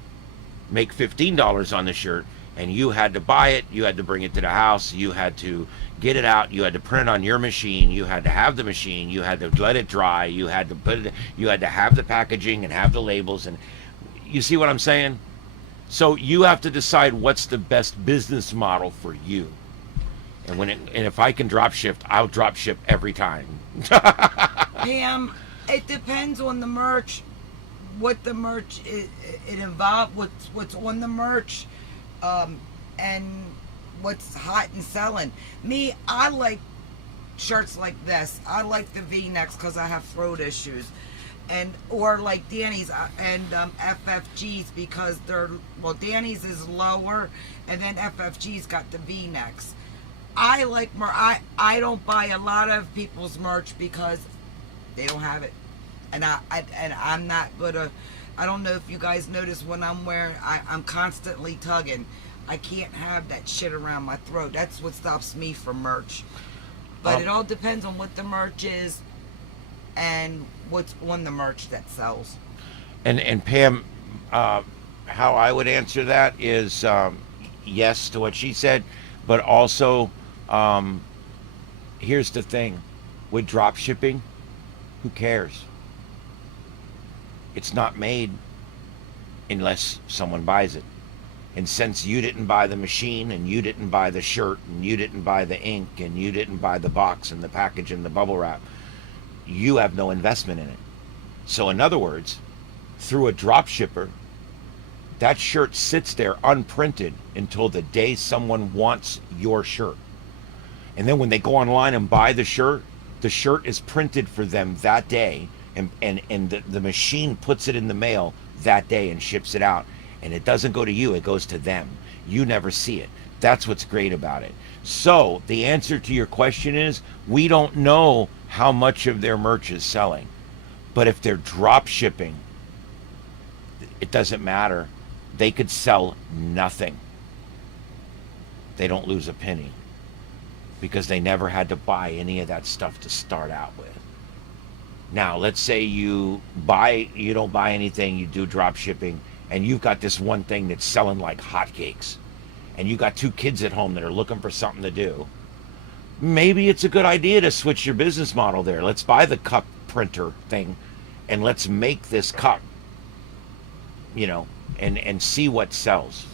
make $15 on the shirt, and you had to buy it, you had to bring it to the house, you had to get it out, you had to print it on your machine, you had to have the machine, you had to let it dry, you had to have the packaging and have the labels, and you see what I'm saying? So you have to decide what's the best business model for you. And if I can drop ship, I'll drop ship every time. Pam, it depends on the merch, what the merch it involved, what's on the merch. And what's hot and selling. Me, I like shirts like this. I like the V-necks because I have throat issues, or like Danny's and FFG's, because Danny's is lower, and then FFG's got the V-necks. I like I don't buy a lot of people's merch because they don't have it, and I'm not gonna. I don't know if you guys notice when I'm wearing, I'm constantly tugging. I can't have that shit around my throat. That's what stops me from merch. But it all depends on what the merch is and what's on the merch that sells. And Pam, how I would answer that is yes to what she said, but also here's the thing. With drop shipping, who cares? It's not made unless someone buys it. And since you didn't buy the machine, and you didn't buy the shirt, and you didn't buy the ink, and you didn't buy the box and the package and the bubble wrap, you have no investment in it. So in other words, through a drop shipper, that shirt sits there unprinted until the day someone wants your shirt. And then when they go online and buy the shirt is printed for them that day, and the machine puts it in the mail that day and ships it out. and it doesn't go to you, it goes to them. You never see it. That's what's great about it. So the answer to your question is, we don't know how much of their merch is selling, but if they're drop shipping, it doesn't matter. They could sell nothing. They don't lose a penny because they never had to buy any of that stuff to start out with. Now, let's say you don't buy anything, you do drop shipping, and you've got this one thing that's selling like hotcakes, and you got 2 kids at home that are looking for something to do. Maybe it's a good idea to switch your business model there. Let's buy the cup printer thing, and let's make this cup, and see what sells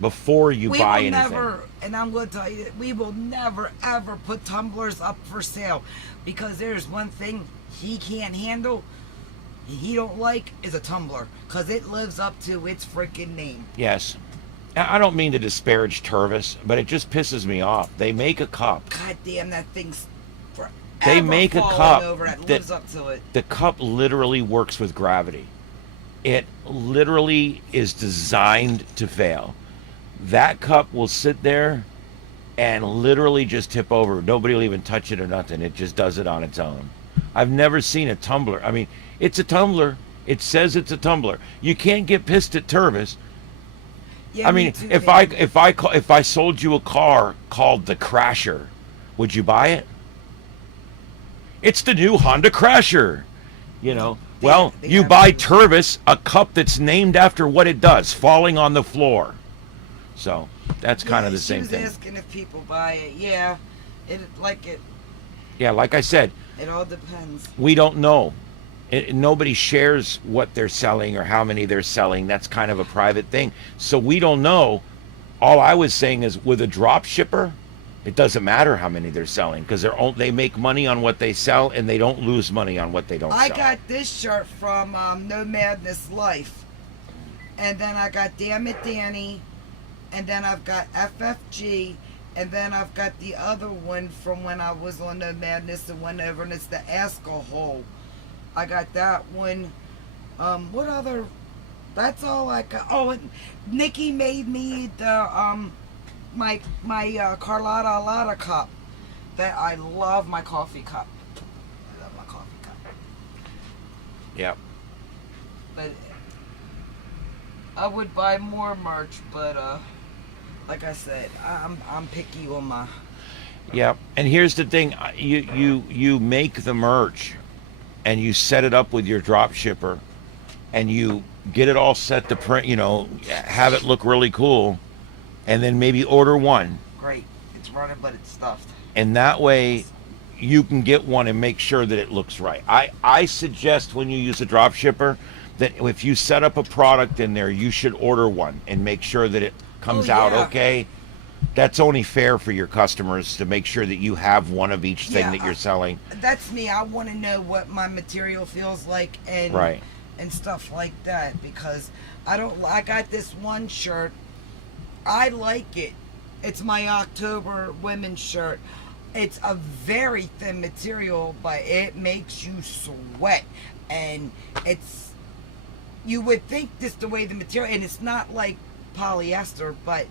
before you buy anything. Never, and I'm going to tell you that we will never ever put tumblers up for sale, because there's one thing he can't handle, he don't like, is a tumbler, because it lives up to its freaking name. Yes. I don't mean to disparage Tervis, but it just pisses me off. They make a cup. God damn, that thing's forever They make a cup over that that lives up to it. The cup literally works with gravity. It literally is designed to fail. That cup will sit there and literally just tip over. Nobody will even touch it or nothing. It just does it on its own. I've never seen a tumbler. I mean, it's a tumbler. It says it's a tumbler. You can't get pissed at Tervis. Yeah, I mean, too, if I sold you a car called the Crasher, would you buy it? It's the new Honda Crasher, Well, you buy Tervis a cup that's named after what it does, falling on the floor. So that's kind of the same thing. She was asking if people buy it. Yeah, Yeah, like I said, it all depends. we don't know. Nobody shares what they're selling or how many they're selling. That's kind of a private thing. So we don't know. All I was saying is, with a drop shipper, it doesn't matter how many they're selling, because they make money on what they sell, and they don't lose money on what they don't sell. I got this shirt from No Madness Life, and then I got Damn It Danny, and then I've got FFG, and then I've got the other one from when I was on No Madness, the one over, and it's the Ascahole. I got that one. What other? That's all I got. Oh, and Nikki made me the my Carlotta Lotta cup. That I love my coffee cup. I love my coffee cup. Yeah. But I would buy more merch, but like I said, I'm picky on my. Yeah, and here's the thing: you make the merch, and you set it up with your drop shipper, and you get it all set to print. Have it look really cool, and then maybe order one. Great, it's running, but it's stuffed. And that way, you can get one and make sure that it looks right. I suggest, when you use a drop shipper, that if you set up a product in there, you should order one and make sure that it comes out okay. That's only fair for your customers, to make sure that you have one of each thing that you're selling. That's me. I want to know what my material feels like, and right, and stuff like that, because I got this one shirt. I like it. It's my October women's shirt. It's a very thin material, but it makes you sweat, and you would think this the way the material, and it's not like polyester, but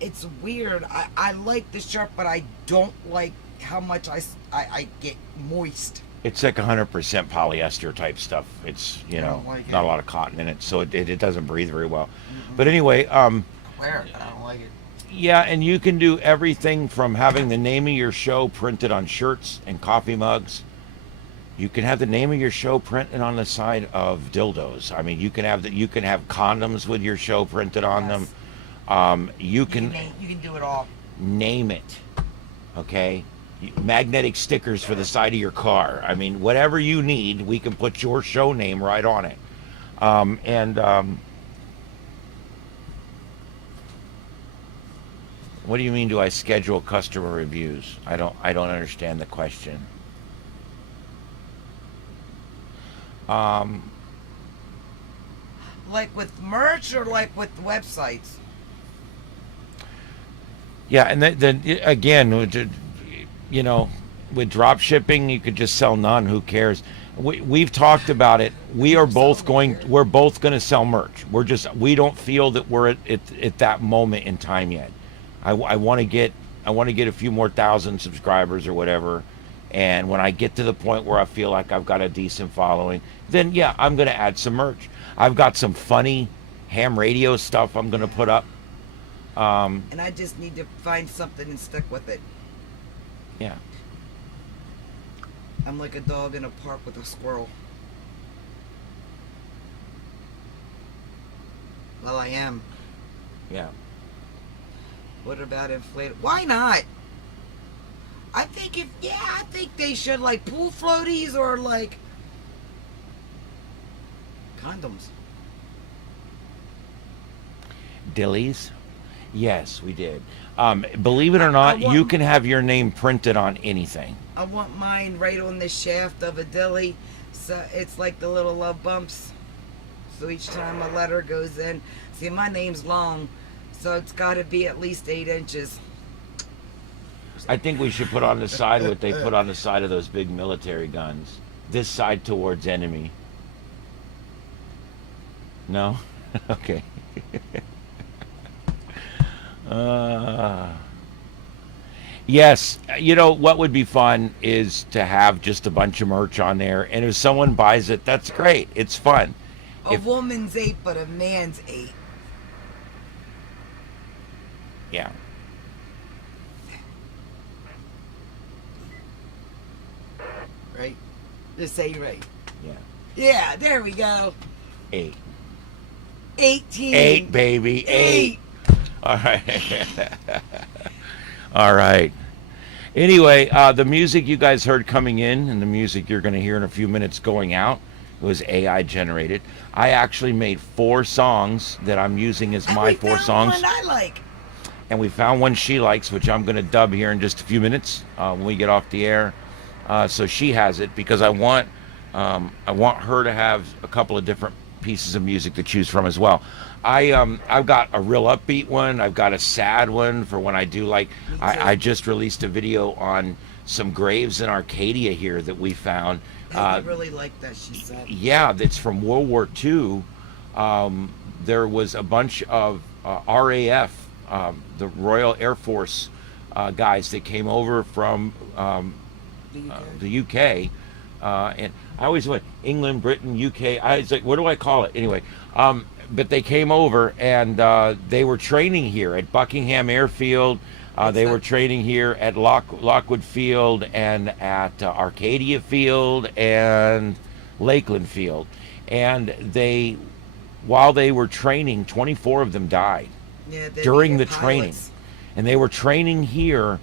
it's weird. I like the shirt, but I don't like how much I get moist. It's like 100% polyester type stuff. It's not a lot of cotton in it, so it doesn't breathe very well. Mm-hmm. But anyway, wear it. I don't like it. Yeah, and you can do everything from having the name of your show printed on shirts and coffee mugs. You can have the name of your show printed on the side of dildos. I mean, you can have condoms with your show printed on them. You can do it all. Name it. Okay? Magnetic stickers for the side of your car. I mean, whatever you need, we can put your show name right on it. What do you mean, do I schedule customer reviews? I don't understand the question. Like with merch, or like with websites? Yeah, and then again, with drop shipping, you could just sell none. Who cares? We've talked about it. We're both going to sell merch. We don't feel that we're at that moment in time yet. I want to get a few more thousand subscribers or whatever. And when I get to the point where I feel like I've got a decent following, then yeah, I'm going to add some merch. I've got some funny ham radio stuff I'm going to put up. And I just need to find something and stick with it. Yeah. I'm like a dog in a park with a squirrel. Well, I am. Yeah. What about inflated? Why not? I think I think they should, like pool floaties or like condoms. Dillies? Yes, we did. Believe it or not, you can have your name printed on anything. I want mine right on the shaft of a dilly, so it's like the little love bumps. So each time a letter goes in, see, my name's long, so it's got to be at least 8 inches. I think we should put on the side what they put on the side of those big military guns. This side towards enemy. No? Okay. Yes, you know what would be fun is to have just a bunch of merch on there, and if someone buys it, that's great. It's fun. A woman's 8, but a man's 8. Yeah. Right? Just say right. Yeah. Yeah, there we go. 8. 18. 8, baby. 8. All right. All right. Anyway, the music you guys heard coming in and the music you're going to hear in a few minutes going out was AI generated. I actually made 4 songs that I'm using as my 4 songs. One I like. And we found one she likes, which I'm going to dub here in just a few minutes when we get off the air. So she has it because I want her to have a couple of different pieces of music to choose from as well. I've got a real upbeat one. I've got a sad one for when I do like. I just released a video on some graves in Arcadia here that we found. I really like that, she said. Yeah, that's from World War II. There was a bunch of RAF, the Royal Air Force guys that came over from the UK. And I always went England, Britain, UK. I was like, what do I call it? Anyway, but they came over and they were training here at Buckingham Airfield. They were training here at Lockwood Field and at Arcadia Field and Lakeland Field. And while they were training, 24 of them died during the training. And they were training here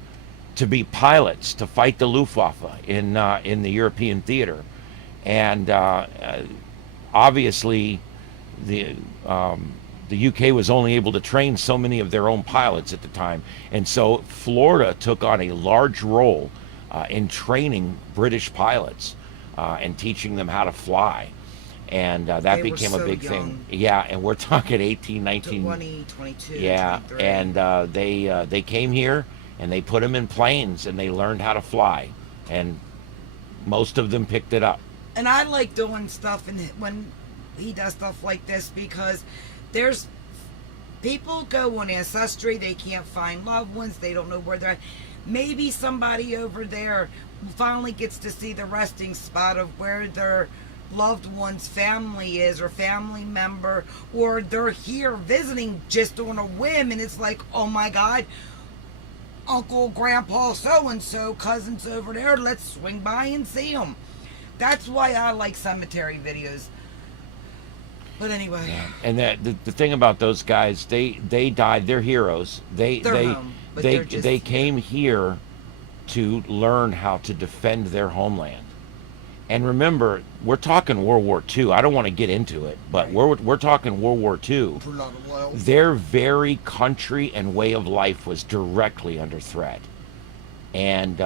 to be pilots, to fight the Luftwaffe in the European theater. And obviously the UK was only able to train so many of their own pilots at the time. And so Florida took on a large role in training British pilots and teaching them how to fly. And that became a big thing. Yeah, and we're talking 18, 19... 20, 22, yeah, 23. and they came here, and they put them in planes, and they learned how to fly. And most of them picked it up. And I like doing stuff and when he does stuff like this because there's people go on Ancestry, they can't find loved ones, they don't know where they're at. Maybe somebody over there finally gets to see the resting spot of where their loved one's family is or family member, or they're here visiting just on a whim and it's like, oh my God, Uncle, Grandpa, so-and-so, cousins over there, let's swing by and see them. That's why I like cemetery videos. But anyway. Yeah. And the thing about those guys, they died. They're heroes. They came here to learn how to defend their homeland. And remember, we're talking World War II. I don't want to get into it, but we're talking World War II. Their very country and way of life was directly under threat. And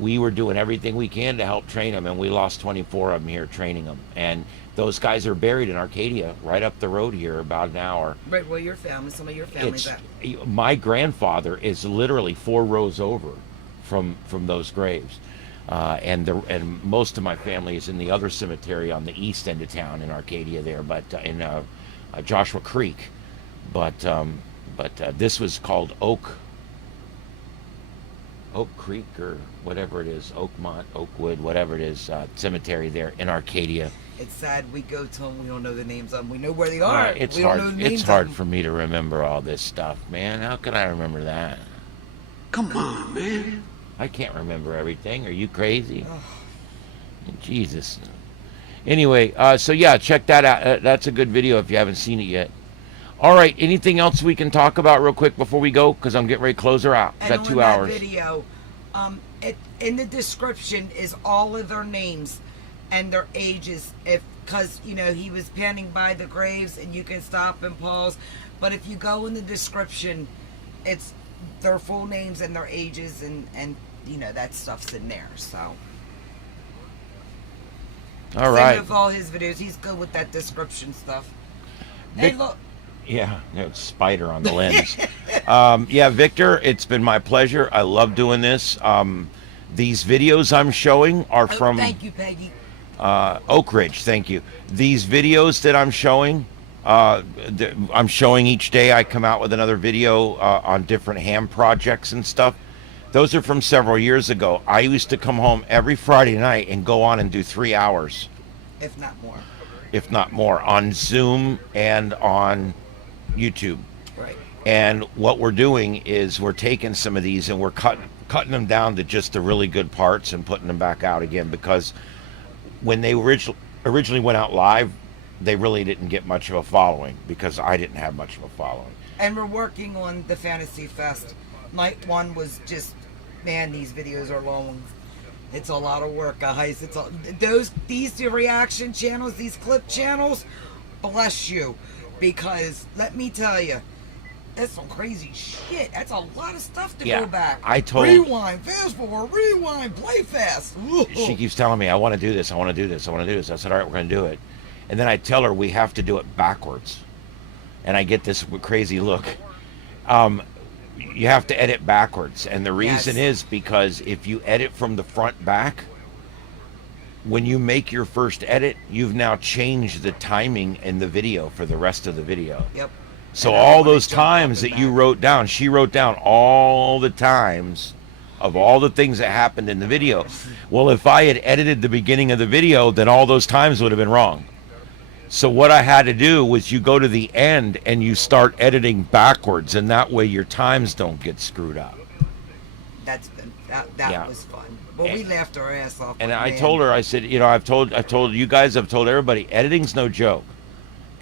we were doing everything we can to help train them, and we lost 24 of them here training them. And those guys are buried in Arcadia, right up the road here, about an hour. Right where your family, some of your family's at. My grandfather is literally 4 rows over from those graves. And most of my family is in the other cemetery on the east end of town in Arcadia there, but in Joshua Creek. But this was called Oak Creek or whatever it is, Oakmont, Oakwood, whatever it is, cemetery there in Arcadia. It's sad we go to them, we don't know the names of them. We know where they are. It's we hard. Don't know the names It's of hard them. for me to remember all this stuff, man. How could I remember that? Come on, man. I can't remember everything. Are you crazy? Jesus. Anyway, so yeah, check that out. That's a good video if you haven't seen it yet. All right. Anything else we can talk about real quick before we go? Because I'm getting ready to close her out. And Got on 2 that hours. video, in the description is all of their names and their ages. Because he was panning by the graves, and you can stop and pause. But if you go in the description, it's their full names and their ages, and that stuff's in there. So. All right. Same with all his videos. He's good with that description stuff. Vic- Hey, look. Yeah, it's spider on the lens. Yeah, Victor, it's been my pleasure. I love doing this. These videos I'm showing are from Thank you, Peggy. Oak Ridge. Thank you. These videos that I'm showing, I'm showing each day. I come out with another video on different ham projects and stuff. Those are from several years ago. I used to come home every Friday night and go on and do 3 hours, If not more. if not more, on Zoom and on YouTube. Right. And what we're doing is we're taking some of these and we're cutting them down to just the really good parts and putting them back out again, because when they originally went out live, they really didn't get much of a following because I didn't have much of a following. And we're working on the Fantasy Fest. Night one was just, man, these videos are long. It's a lot of work, guys. These reaction channels, these clip channels, bless you. Because let me tell you, that's some crazy shit. That's a lot of stuff to go back. I told Rewind, fast forward, rewind, play fast. she keeps telling me, I want to do this, I want to do this, I want to do this. I said, all right, we're going to do it. And then I tell her we have to do it backwards. And I get this crazy look. You have to edit backwards. And the reason is because if you edit from the front back, when you make your first edit, you've now changed the timing in the video for the rest of the video. Yep. So And I all wanna those jump up times and that you back. wrote down, she wrote down all the times of all the things that happened in the video. Well, if I had edited the beginning of the video, then all those times would have been wrong. So what I had to do was you go to the end and you start editing backwards, and that way your times don't get screwed up. That Yeah. was fun. Well, we laughed our ass off. And like, I man. told her, I said, I've told you guys, I've told everybody, editing's no joke.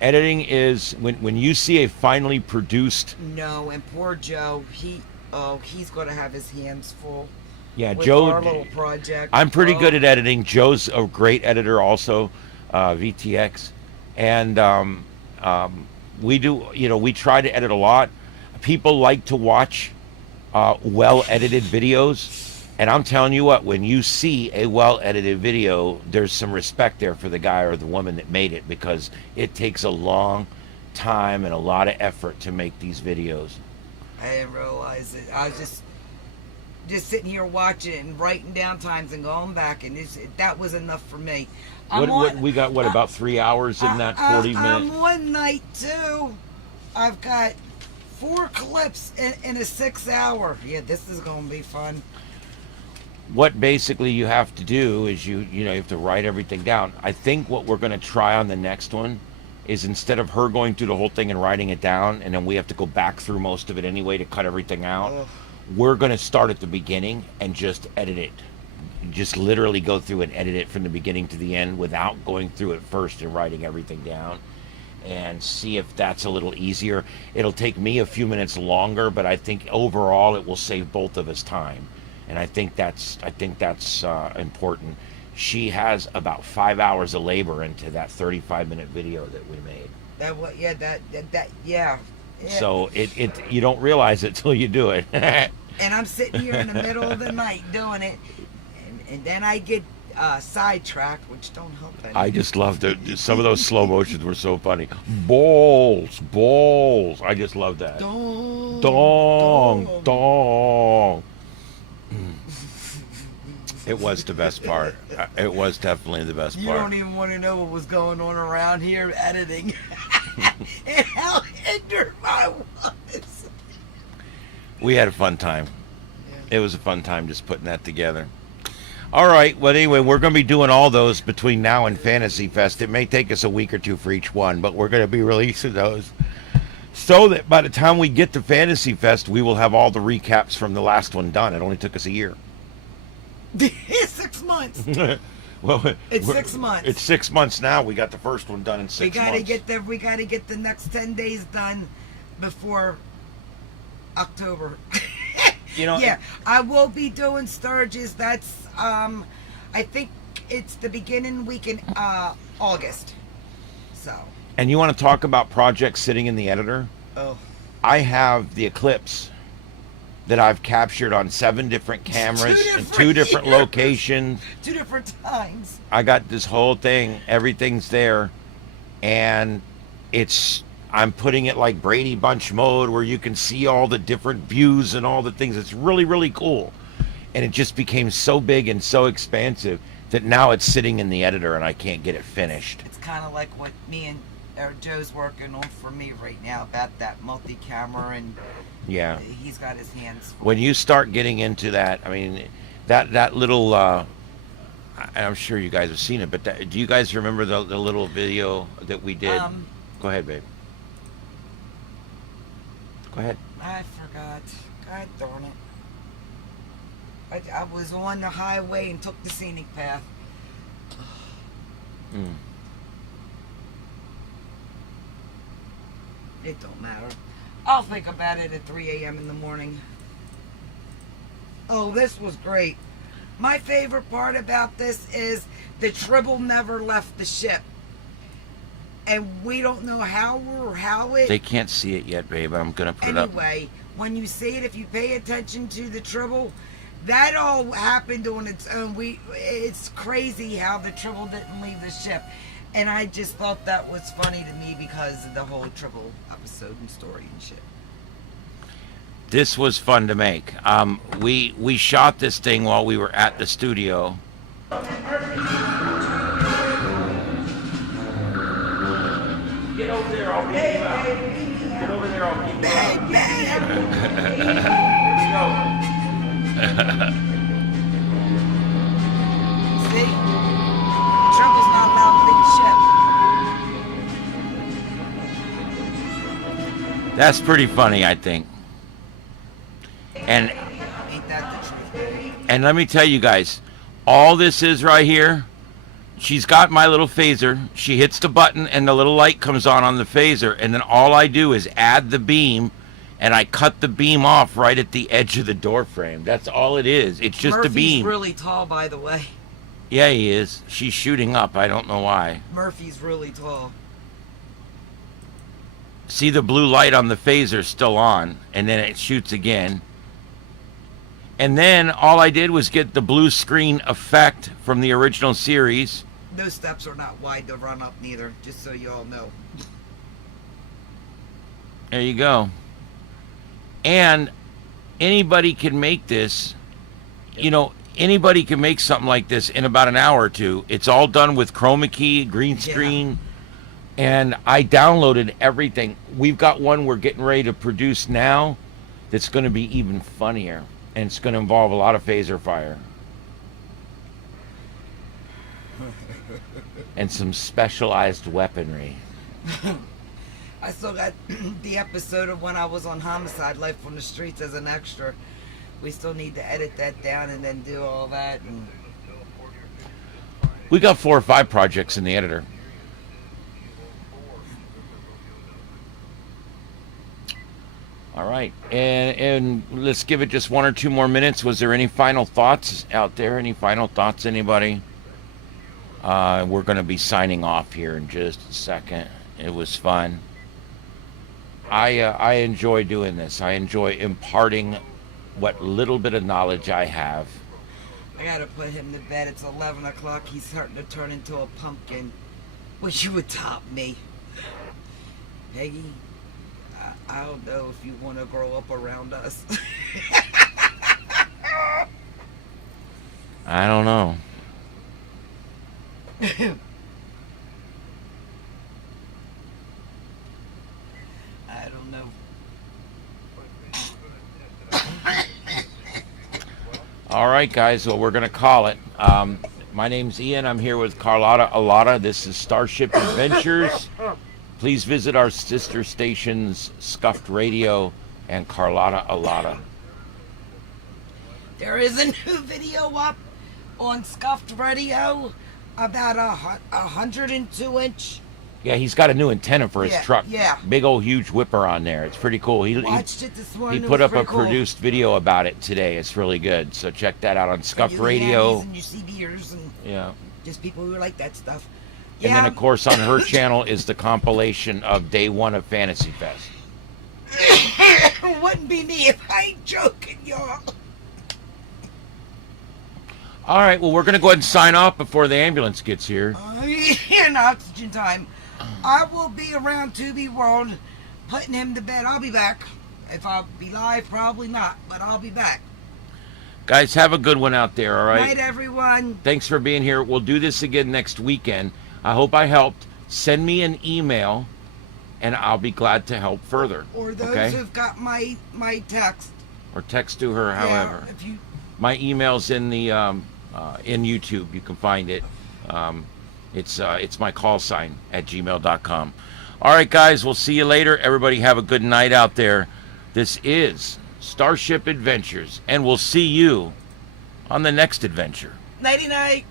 Editing is when you see a finally produced. No, and poor Joe, he's going to have his hands full. Yeah, with Joe. our little project. I'm pretty Oh, good at editing. Joe's a great editor also, VTX, and we do. We try to edit a lot. People like to watch well edited videos. And I'm telling you what, when you see a well-edited video, there's some respect there for the guy or the woman that made it, because it takes a long time and a lot of effort to make these videos. I didn't realize it. I was just sitting here watching it and writing down times and going back, and that was enough for me. We got about 3 hours in that 40 minutes? I'm one night too. I've got 4 clips in a 6 hour. Yeah, this is going to be fun. What basically you have to do is you have to write everything down. I think what we're going to try on the next one is, instead of her going through the whole thing and writing it down, and then we have to go back through most of it anyway to cut everything out, we're going to start at the beginning and just edit it. Just literally go through and edit it from the beginning to the end without going through it first and writing everything down, and see if that's a little easier. It'll take me a few minutes longer, but I think overall it will save both of us time. And I think that's important. She has about 5 hours of labor into that 35-minute video that we made. Yeah. So it you don't realize it till you do it. And I'm sitting here in the middle of the night doing it, and then I get sidetracked, which don't help any. I just loved it. Some of those slow motions were so funny. Balls. I just love that. Dong, Dong. It was the best part. It was definitely the best You part. don't even want to know what was going on around here editing. And how hindered I was. We had a fun time. It was a fun time just putting that together. All right. Well, anyway, we're going to be doing all those between now and Fantasy Fest. It may take us a week or two for each one, but we're going to be releasing those so that by the time we get to Fantasy Fest, we will have all the recaps from the last one done. It only took us a year. 6 months. Well, It's 6 months. It's 6 months now. We got the first one done in 6 We gotta months. we gotta get the next 10 days done before October. You know, Yeah, I will be doing Sturgis. That's I think it's the beginning week in August. So. and you want to talk about projects sitting in the editor? Oh. I have the Eclipse that I've captured on 7 different cameras in 2 different years. locations. 2 different times. I got this whole thing, everything's there, and I'm putting it like Brady Bunch mode where you can see all the different views and all the things. It's really, really cool. And it just became so big and so expansive that now it's sitting in the editor and I can't get it finished. It's kind of like what me and Joe's working on for me right now about that multi-camera, and Yeah. he's got his hands full. When you start getting into that, I mean, that little, I'm sure you guys have seen it, but do you guys remember the little video that we did? Go ahead, babe. Go ahead. I forgot. God darn it. I was on the highway and took the scenic path. Mm. It don't matter. I'll think about it at 3 a.m. in the morning. Oh, this was great. My favorite part about this is the Tribble never left the ship. And we don't know how or how it... They can't see it yet, babe. I'm gonna put it up. Anyway, when you see it, if you pay attention to the Tribble, that all happened on its own. It's crazy how the Tribble didn't leave the ship. And I just thought that was funny to me because of the whole Tribble episode and story and shit. This was fun to make. We shot this thing while we were at the studio. Get over there, I'll get you out. Get over there, I'll get you out. Here we go. See? Tribble's not allowed to leave the ship. That's pretty funny, I think. And Ain't that the truth? and let me tell you guys, all this is right here. She's got my little phaser. She hits the button and the little light comes on the phaser, and then all I do is add the beam and I cut the beam off right at the edge of the door frame. That's all it is. It's just Murphy's a beam. really tall, by the way. Yeah, he is. She's shooting up. I don't know why. Murphy's really tall. See the blue light on the phaser still on, and then it shoots again. And then all I did was get the blue screen effect from the original series. Those steps are not wide to run up neither, just so you all know. There you go. And anybody can make this. You know, anybody can make something like this in about an hour or two. It's all done with chroma key, green screen. And I downloaded everything. We've got one we're getting ready to produce now that's going to be even funnier. And it's going to involve a lot of phaser fire. And some specialized weaponry. I still got the episode of when I was on Homicide Life on the Streets as an extra. We still need to edit that down and then do all that. And We got 4 or 5 projects in the editor. All right, and let's give it just 1 or 2 more minutes. Was there any final thoughts out there? Any final thoughts, anybody? We're going to be signing off here in just a second. It was fun. I enjoy doing this. I enjoy imparting what little bit of knowledge I have. I gotta put him to bed. It's 11 o'clock. He's starting to turn into a pumpkin. Wish you would top me. Peggy, I don't know if you want to grow up around us. I don't know. I don't know. All right, guys. Well, we're going to call it. My name's Ian. I'm here with Carlotta Alata. This is Starship Adventures. Please visit our sister stations, Scuffed Radio and Carlotta Alata. There is a new video up on Scuffed Radio about a 102-inch. Yeah, he's got a new antenna for his Yeah, truck. yeah. Big old huge whipper on there. It's pretty cool. He Watched it this morning. he it put was up a pretty cool. produced video about it today. It's really good. So check that out on Scuffed You Radio. and you see beers and Yeah. just people who like that stuff. And then, of course, on her channel is the compilation of day one of Fantasy Fest. Wouldn't be me if I ain't joking, y'all. All right, well, we're going to go ahead and sign off before the ambulance gets here. In oxygen time. I will be around Tubi World putting him to bed. I'll be back. If I'll be live, probably not, but I'll be back. Guys, have a good one out there, all right? Night, everyone. Thanks for being here. We'll do this again next weekend. I hope I helped. Send me an email, and I'll be glad to help further. Or those okay? who've got my text. Or text to her, however. Yeah, if you. My email's in the in YouTube. You can find it. It's my call sign at gmail.com. All right, guys. We'll see you later. Everybody have a good night out there. This is Starship Adventures, and we'll see you on the next adventure. Nighty night.